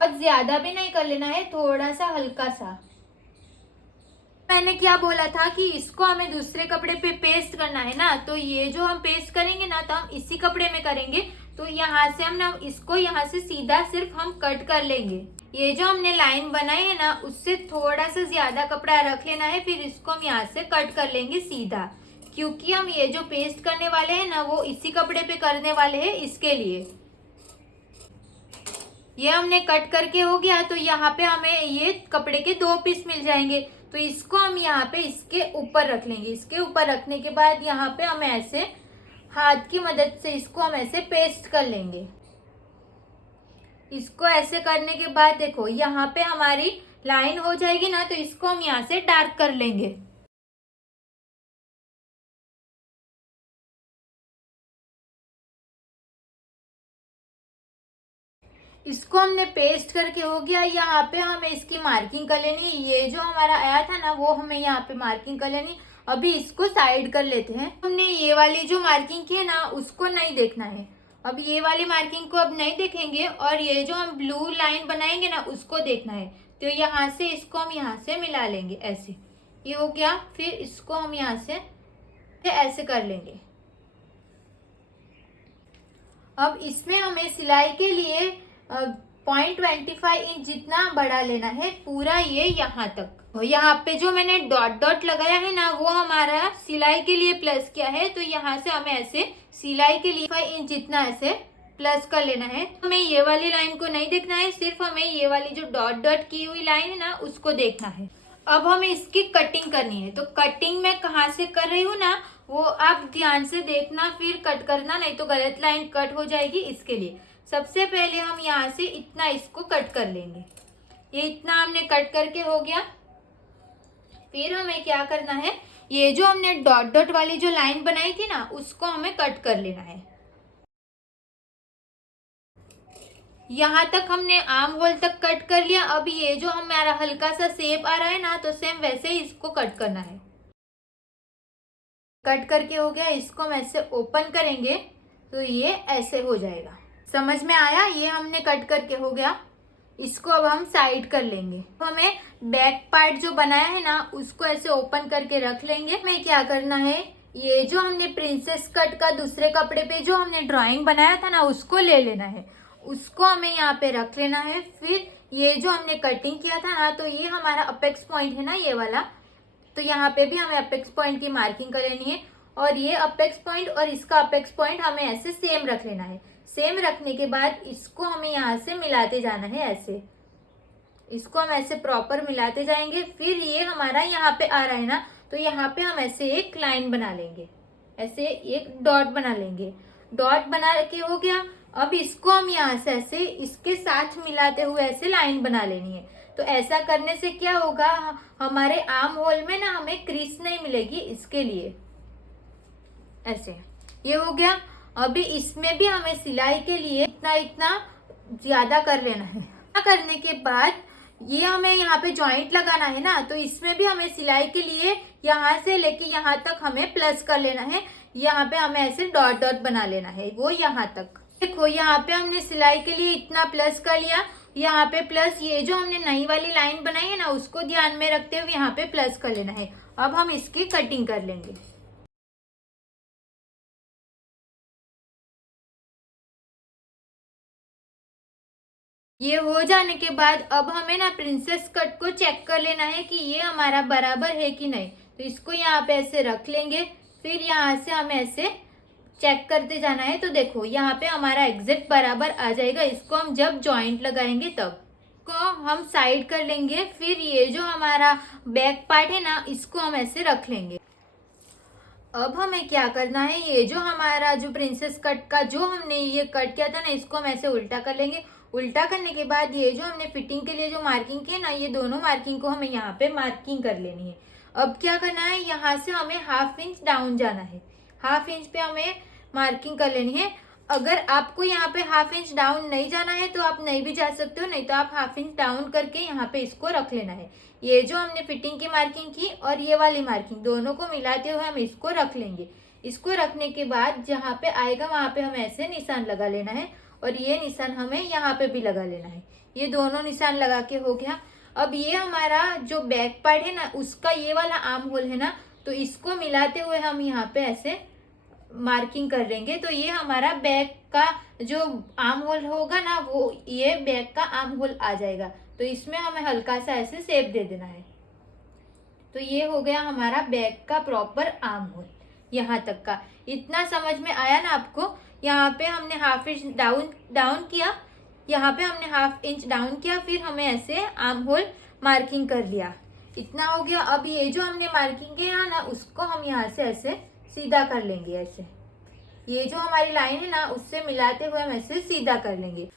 बहुत ज्यादा भी नहीं कर लेना है, थोड़ा सा हल्का सा। मैंने क्या बोला था कि इसको हमें दूसरे कपड़े पे पेस्ट करना है ना, तो ये जो हम पेस्ट करेंगे ना, तो हम इसी कपड़े में करेंगे। तो यहाँ से हम ना इसको यहाँ से सीधा सिर्फ हम कट कर लेंगे। ये जो हमने लाइन बनाई है ना, उससे थोड़ा सा ज्यादा कपड़ा रख लेना है, फिर इसको हम यहाँ से कट कर लेंगे सीधा, क्योंकि हम ये जो पेस्ट करने वाले हैं ना, वो इसी कपड़े पे करने वाले हैं, इसके लिए। ये हमने कट करके हो गया। तो यहाँ पे हमें ये कपड़े के 2 पीस मिल जाएंगे, तो इसको हम यहाँ पे इसके ऊपर रख लेंगे। इसके ऊपर रखने के बाद यहाँ पे हम ऐसे हाथ की मदद से इसको हम ऐसे पेस्ट कर लेंगे। इसको ऐसे करने के बाद देखो यहाँ पे हमारी लाइन हो जाएगी ना, तो इसको हम यहाँ से डार्क कर लेंगे। इसको हमने पेस्ट करके हो गया। यहाँ पे हमें इसकी मार्किंग कर लेनी। ये जो हमारा आया था ना, वो हमें यहाँ पे मार्किंग कर लेनी। अभी इसको साइड कर लेते हैं। हमने ये वाली जो मार्किंग की है ना, उसको नहीं देखना है। अब ये वाली मार्किंग को अब नहीं देखेंगे, और ये जो हम ब्लू लाइन बनाएंगे ना, उसको देखना है। तो यहाँ से इसको हम यहाँ से मिला लेंगे ऐसे। ये हो गया। फिर इसको हम यहाँ से ऐसे कर लेंगे। अब इसमें हमें सिलाई के लिए 0.25 इंच जितना बड़ा लेना है, पूरा ये यहाँ तक। यहाँ पे जो मैंने डॉट डॉट लगाया है ना, वो हमारा सिलाई के लिए प्लस किया है। तो यहाँ से हमें ऐसे सिलाई के लिए 5 इंच जितना ऐसे प्लस कर लेना है। हमें ये वाली लाइन को नहीं देखना है, सिर्फ हमें ये वाली जो डॉट डॉट की हुई लाइन है ना, उसको देखना है। अब हमें इसकी कटिंग करनी है। तो कटिंग मैं कहाँ से कर रही हूँ ना, वो आप ध्यान से देखना, फिर कट करना, नहीं तो गलत लाइन कट हो जाएगी। इसके लिए सबसे पहले हम यहाँ से इतना इसको कट कर लेंगे। ये इतना हमने कट करके हो गया। फिर हमें क्या करना है, ये जो हमने डॉट डॉट वाली जो लाइन बनाई थी ना, उसको हमें कट कर लेना है। यहाँ तक हमने आर्म होल तक कट कर लिया। अब ये जो हमारा हल्का सा शेप आ रहा है ना, तो सेम वैसे ही इसको कट करना है। कट करके हो गया। इसको हम ऐसे ओपन करेंगे तो ये ऐसे हो जाएगा। समझ में आया? ये हमने कट करके हो गया। इसको अब हम साइड कर लेंगे। तो हमें बैक पार्ट जो बनाया है ना, उसको ऐसे ओपन करके रख लेंगे। हमें क्या करना है, ये जो हमने प्रिंसेस कट का दूसरे कपड़े पे जो हमने ड्राइंग बनाया था ना, उसको ले लेना है। उसको हमें यहाँ पे रख लेना है। फिर ये जो हमने कटिंग किया था ना, तो ये हमारा अपेक्स पॉइंट है ना, ये वाला। तो यहाँ पे भी हमें अपेक्स पॉइंट की मार्किंग कर लेनी है। और ये अपेक्स पॉइंट और इसका अपेक्स पॉइंट हमें ऐसे सेम रख लेना है। सेम रखने के बाद इसको हमें यहाँ से मिलाते जाना है ऐसे, इसको हम ऐसे प्रॉपर मिलाते जाएंगे। फिर ये हमारा यहाँ पे आ रहा है ना, तो यहाँ पे हम ऐसे एक लाइन बना लेंगे, ऐसे एक डॉट बना लेंगे। डॉट बना के हो गया। अब इसको हम यहाँ से ऐसे इसके साथ मिलाते हुए ऐसे लाइन बना लेनी है। तो ऐसा करने से क्या होगा, हमारे आर्म होल में ना हमें क्रीज नहीं मिलेगी, इसके लिए ऐसे ये हो गया। अभी इसमें भी हमें सिलाई के लिए इतना इतना ज्यादा कर लेना है। करने के बाद ये हमें यहाँ पे जॉइंट लगाना है ना, तो इसमें भी हमें सिलाई के लिए यहाँ से लेके यहाँ तक हमें प्लस कर लेना है। यहाँ पे हमें ऐसे डॉट डॉट बना लेना है, वो यहाँ तक। देखो यहाँ पे हमने सिलाई के लिए इतना प्लस कर लिया, यहाँ पे प्लस, ये जो हमने नई वाली लाइन बनाई है ना उसको ध्यान में रखते हुए यहाँ पे प्लस कर लेना है। अब हम इसकी कटिंग कर लेंगे। ये हो जाने के बाद अब हमें ना प्रिंसेस कट को चेक कर लेना है कि ये हमारा बराबर है कि नहीं। तो इसको यहाँ पे ऐसे रख लेंगे, फिर यहाँ से हमें ऐसे चेक करते जाना है। तो देखो यहाँ पे हमारा एग्जैक्ट बराबर आ जाएगा। इसको हम जब जॉइंट लगाएंगे तब को हम साइड कर लेंगे। फिर ये जो हमारा बैक पार्ट है ना, इसको हम ऐसे रख लेंगे। अब हमें क्या करना है, ये जो हमारा जो प्रिंसेस कट का जो हमने ये कट किया था ना, इसको हम ऐसे उल्टा कर लेंगे। उल्टा करने के बाद ये जो हमने फिटिंग के लिए जो मार्किंग की है ना, ये दोनों मार्किंग को हमें यहाँ पे मार्किंग कर लेनी है। अब क्या करना है, यहाँ से हमें 1/2 इंच डाउन जाना है। 1/2 इंच पे हमें मार्किंग कर लेनी है। अगर आपको यहाँ पे 1/2 इंच डाउन नहीं जाना है तो आप नहीं भी जा सकते हो, नहीं तो आप 1/2 इंच डाउन करके यहाँ पे इसको रख लेना है। ये जो हमने फिटिंग की मार्किंग की और ये वाली मार्किंग दोनों को मिलाते हुए हम इसको रख लेंगे। इसको रखने के बाद जहाँ पे आएगा वहां पे हमें ऐसे निशान लगा लेना है, और ये निशान हमें यहाँ पे भी लगा लेना है। ये दोनों निशान लगा के हो गया। अब ये हमारा जो बैक पार्ट है ना, उसका ये वाला आर्म होल है ना, तो इसको मिलाते हुए हम यहाँ पे ऐसे मार्किंग कर लेंगे। तो ये हमारा बैक का जो आर्म होल होगा ना, वो ये बैक का आर्म होल आ जाएगा। तो इसमें हमें हल्का सा ऐसे शेप दे देना है। तो ये हो गया हमारा बैक का प्रॉपर आर्म होल, यहाँ तक का। इतना समझ में आया ना आपको। यहाँ पे हमने 1/2 इंच डाउन किया, यहाँ पे हमने 1/2 इंच डाउन किया, फिर हमें ऐसे आर्म होल मार्किंग कर लिया। इतना हो गया। अब ये जो हमने मार्किंग किया ना, उसको हम यहाँ से ऐसे सीधा कर लेंगे। ऐसे ये जो हमारी लाइन है ना, उससे मिलाते हुए हम ऐसे सीधा कर लेंगे।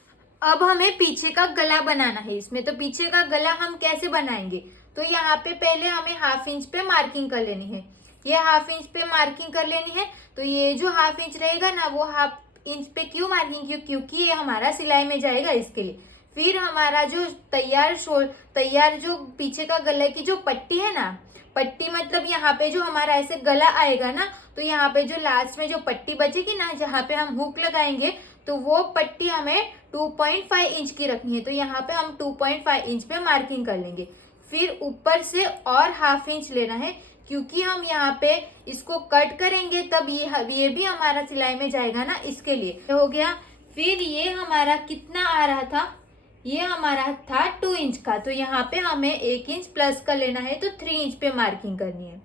अब हमें पीछे का गला बनाना है इसमें। तो पीछे का गला हम कैसे बनाएंगे, तो यहाँ पे पहले हमें 1/2 इंच पे मार्किंग कर लेनी है। ये 1/2 इंच पे मार्किंग कर लेनी है। तो ये जो 1/2 इंच रहेगा ना, वो 1/2 इंच पे क्यों मार्किंग की, क्योंकि ये हमारा सिलाई में जाएगा, इसके लिए। फिर हमारा जो तैयार जो पीछे का गले की जो पट्टी है ना, पट्टी मतलब यहाँ पे जो हमारा ऐसे गला आएगा ना, तो यहाँ पे जो लास्ट में जो पट्टी बचेगी ना, जहाँ पे हम हुक लगाएंगे, तो वो पट्टी हमें 2.5 इंच की रखनी है। तो यहाँ पे हम 2.5 इंच पे मार्किंग कर लेंगे। फिर ऊपर से और 1/2 इंच लेना है, क्योंकि हम यहाँ पे इसको कट करेंगे तब ये भी हमारा सिलाई में जाएगा ना, इसके लिए हो गया। फिर ये हमारा कितना आ रहा था, ये हमारा था 2 इंच का। तो यहाँ पे हमें 1 इंच प्लस कर लेना है, तो 3 इंच पे मार्किंग करनी है।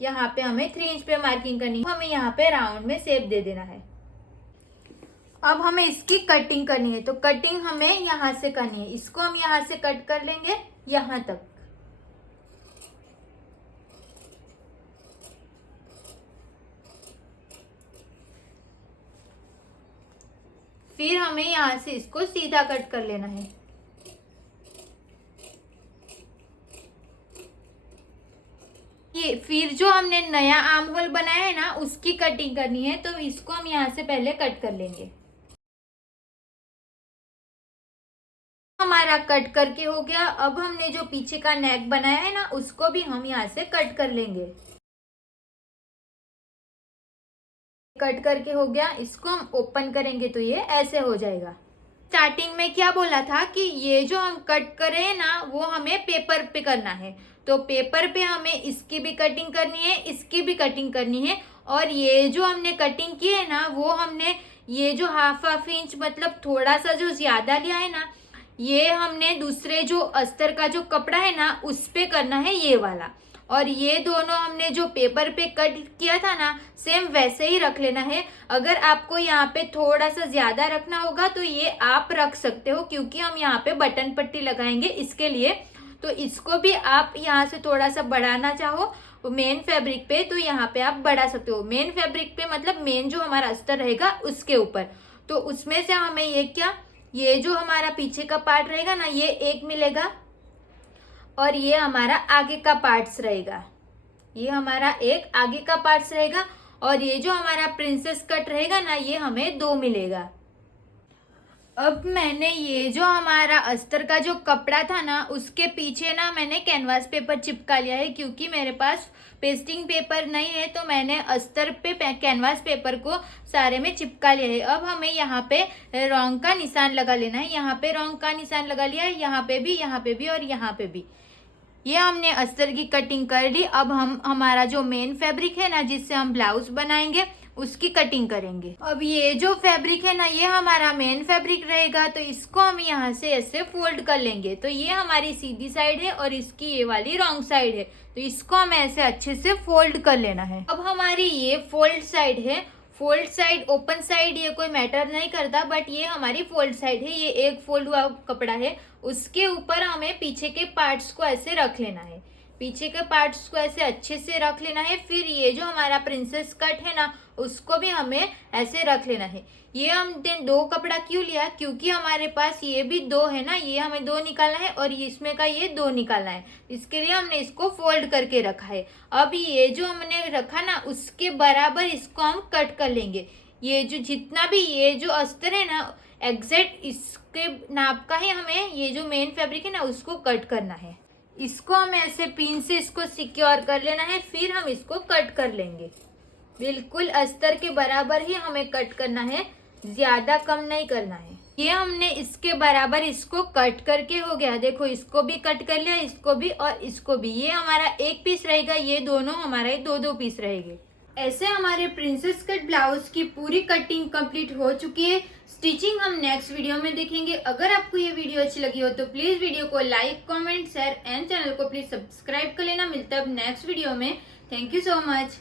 यहाँ पे हमें 3 इंच पे मार्किंग करनी है। हमें यहाँ पे राउंड में शेप दे देना है। अब हमें इसकी कटिंग करनी है। तो कटिंग हमें यहाँ से करनी है। इसको हम यहाँ से कट कर लेंगे यहाँ तक। फिर हमें यहाँ से इसको सीधा कट कर लेना है। ये फिर जो हमने नया आर्म होल बनाया है ना, उसकी कटिंग करनी है। तो इसको हम यहाँ से पहले कट कर लेंगे। हमारा कट करके हो गया। अब हमने जो पीछे का नेक बनाया है ना, उसको भी हम यहाँ से कट कर लेंगे। कट करके हो गया। इसको हम ओपन करेंगे तो ये ऐसे हो जाएगा। स्टार्टिंग में क्या बोला था कि ये जो हम कट करें ना, वो हमें पेपर पे करना है। तो पेपर पे हमें इसकी भी कटिंग करनी है, इसकी भी कटिंग करनी है। और ये जो हमने कटिंग की है ना, वो हमने ये जो 1/2 इंच मतलब थोड़ा सा जो ज्यादा लिया है ना, ये हमने दूसरे जो अस्तर का जो कपड़ा है ना, उस पे करना है ये वाला। और ये दोनों हमने जो पेपर पे कट किया था ना, सेम वैसे ही रख लेना है। अगर आपको यहाँ पे थोड़ा सा ज्यादा रखना होगा तो ये आप रख सकते हो, क्योंकि हम यहाँ पे बटन पट्टी लगाएंगे इसके लिए। तो इसको भी आप यहाँ से थोड़ा सा बढ़ाना चाहो मेन फैब्रिक पे तो यहाँ पे आप बढ़ा सकते हो। मेन फैब्रिक पे मतलब मेन जो हमारा अस्तर रहेगा उसके ऊपर। तो उसमें से हमें ये जो हमारा पीछे का पार्ट रहेगा ना, ये एक मिलेगा और ये हमारा आगे का पार्ट्स रहेगा। ये हमारा एक आगे का पार्ट्स रहेगा और ये जो हमारा प्रिंसेस कट रहेगा ना, ये हमें 2 मिलेगा। अब मैंने ये जो हमारा अस्तर का जो कपड़ा था ना, उसके पीछे ना मैंने कैनवास पेपर चिपका लिया है, क्योंकि मेरे पास पेस्टिंग पेपर नहीं है। तो मैंने अस्तर पे कैनवास पेपर को सारे में चिपका लिया है। अब हमें यहाँ पे रॉन्ग का निशान लगा लेना है। यहाँ पे रॉन्ग का निशान लगा लिया है, यहाँ पे भी और यहाँ पे भी। ये हमने अस्तर की कटिंग कर ली। अब हम हमारा जो मेन फैब्रिक है ना, जिससे हम ब्लाउज बनाएंगे, उसकी कटिंग करेंगे। अब ये जो फैब्रिक है ना, ये हमारा मेन फैब्रिक रहेगा। तो इसको हम यहाँ से ऐसे फोल्ड कर लेंगे। तो ये हमारी सीधी साइड है और इसकी ये वाली रॉन्ग साइड है। तो इसको हम ऐसे अच्छे से फोल्ड कर लेना है। अब हमारी ये फोल्ड साइड है। फोल्ड साइड ओपन साइड ये कोई मैटर नहीं करता, बट ये हमारी फोल्ड साइड है। ये एक फोल्ड हुआ कपड़ा है, उसके ऊपर हमें पीछे के पार्ट्स को ऐसे रख लेना है। पीछे के पार्ट्स को ऐसे अच्छे से रख लेना है। फिर ये जो हमारा प्रिंसेस कट है ना, उसको भी हमें ऐसे रख लेना है। ये हमने 2 कपड़ा क्यों लिया, क्योंकि हमारे पास ये भी 2 है ना, ये हमें 2 निकालना है और इसमें का ये 2 निकालना है। इसके लिए हमने इसको फोल्ड करके रखा है। अब ये जो हमने रखा ना, उसके बराबर इसको हम कट कर लेंगे। ये जो जितना भी ये जो अस्तर है ना, एग्जैक्ट इसके नाप का ही हमें ये जो मेन फैब्रिक है ना, उसको कट करना है। इसको हमें ऐसे पिन से इसको सिक्योर कर लेना है। फिर हम इसको कट कर लेंगे। बिल्कुल अस्तर के बराबर ही हमें कट करना है, ज्यादा कम नहीं करना है। ये हमने इसके बराबर इसको कट करके हो गया। देखो, इसको भी कट कर लिया, इसको भी और इसको भी। ये हमारा एक पीस रहेगा, ये दोनों हमारे 2-2 पीस रहेंगे। ऐसे हमारे प्रिंसेस कट ब्लाउज की पूरी कटिंग कंप्लीट हो चुकी है। स्टिचिंग हम नेक्स्ट वीडियो में देखेंगे। अगर आपको ये वीडियो अच्छी लगी हो तो प्लीज वीडियो को like, comment, share and channel को प्लीज सब्सक्राइब कर लेना। मिलता है अब नेक्स्ट वीडियो में। Thank you so much.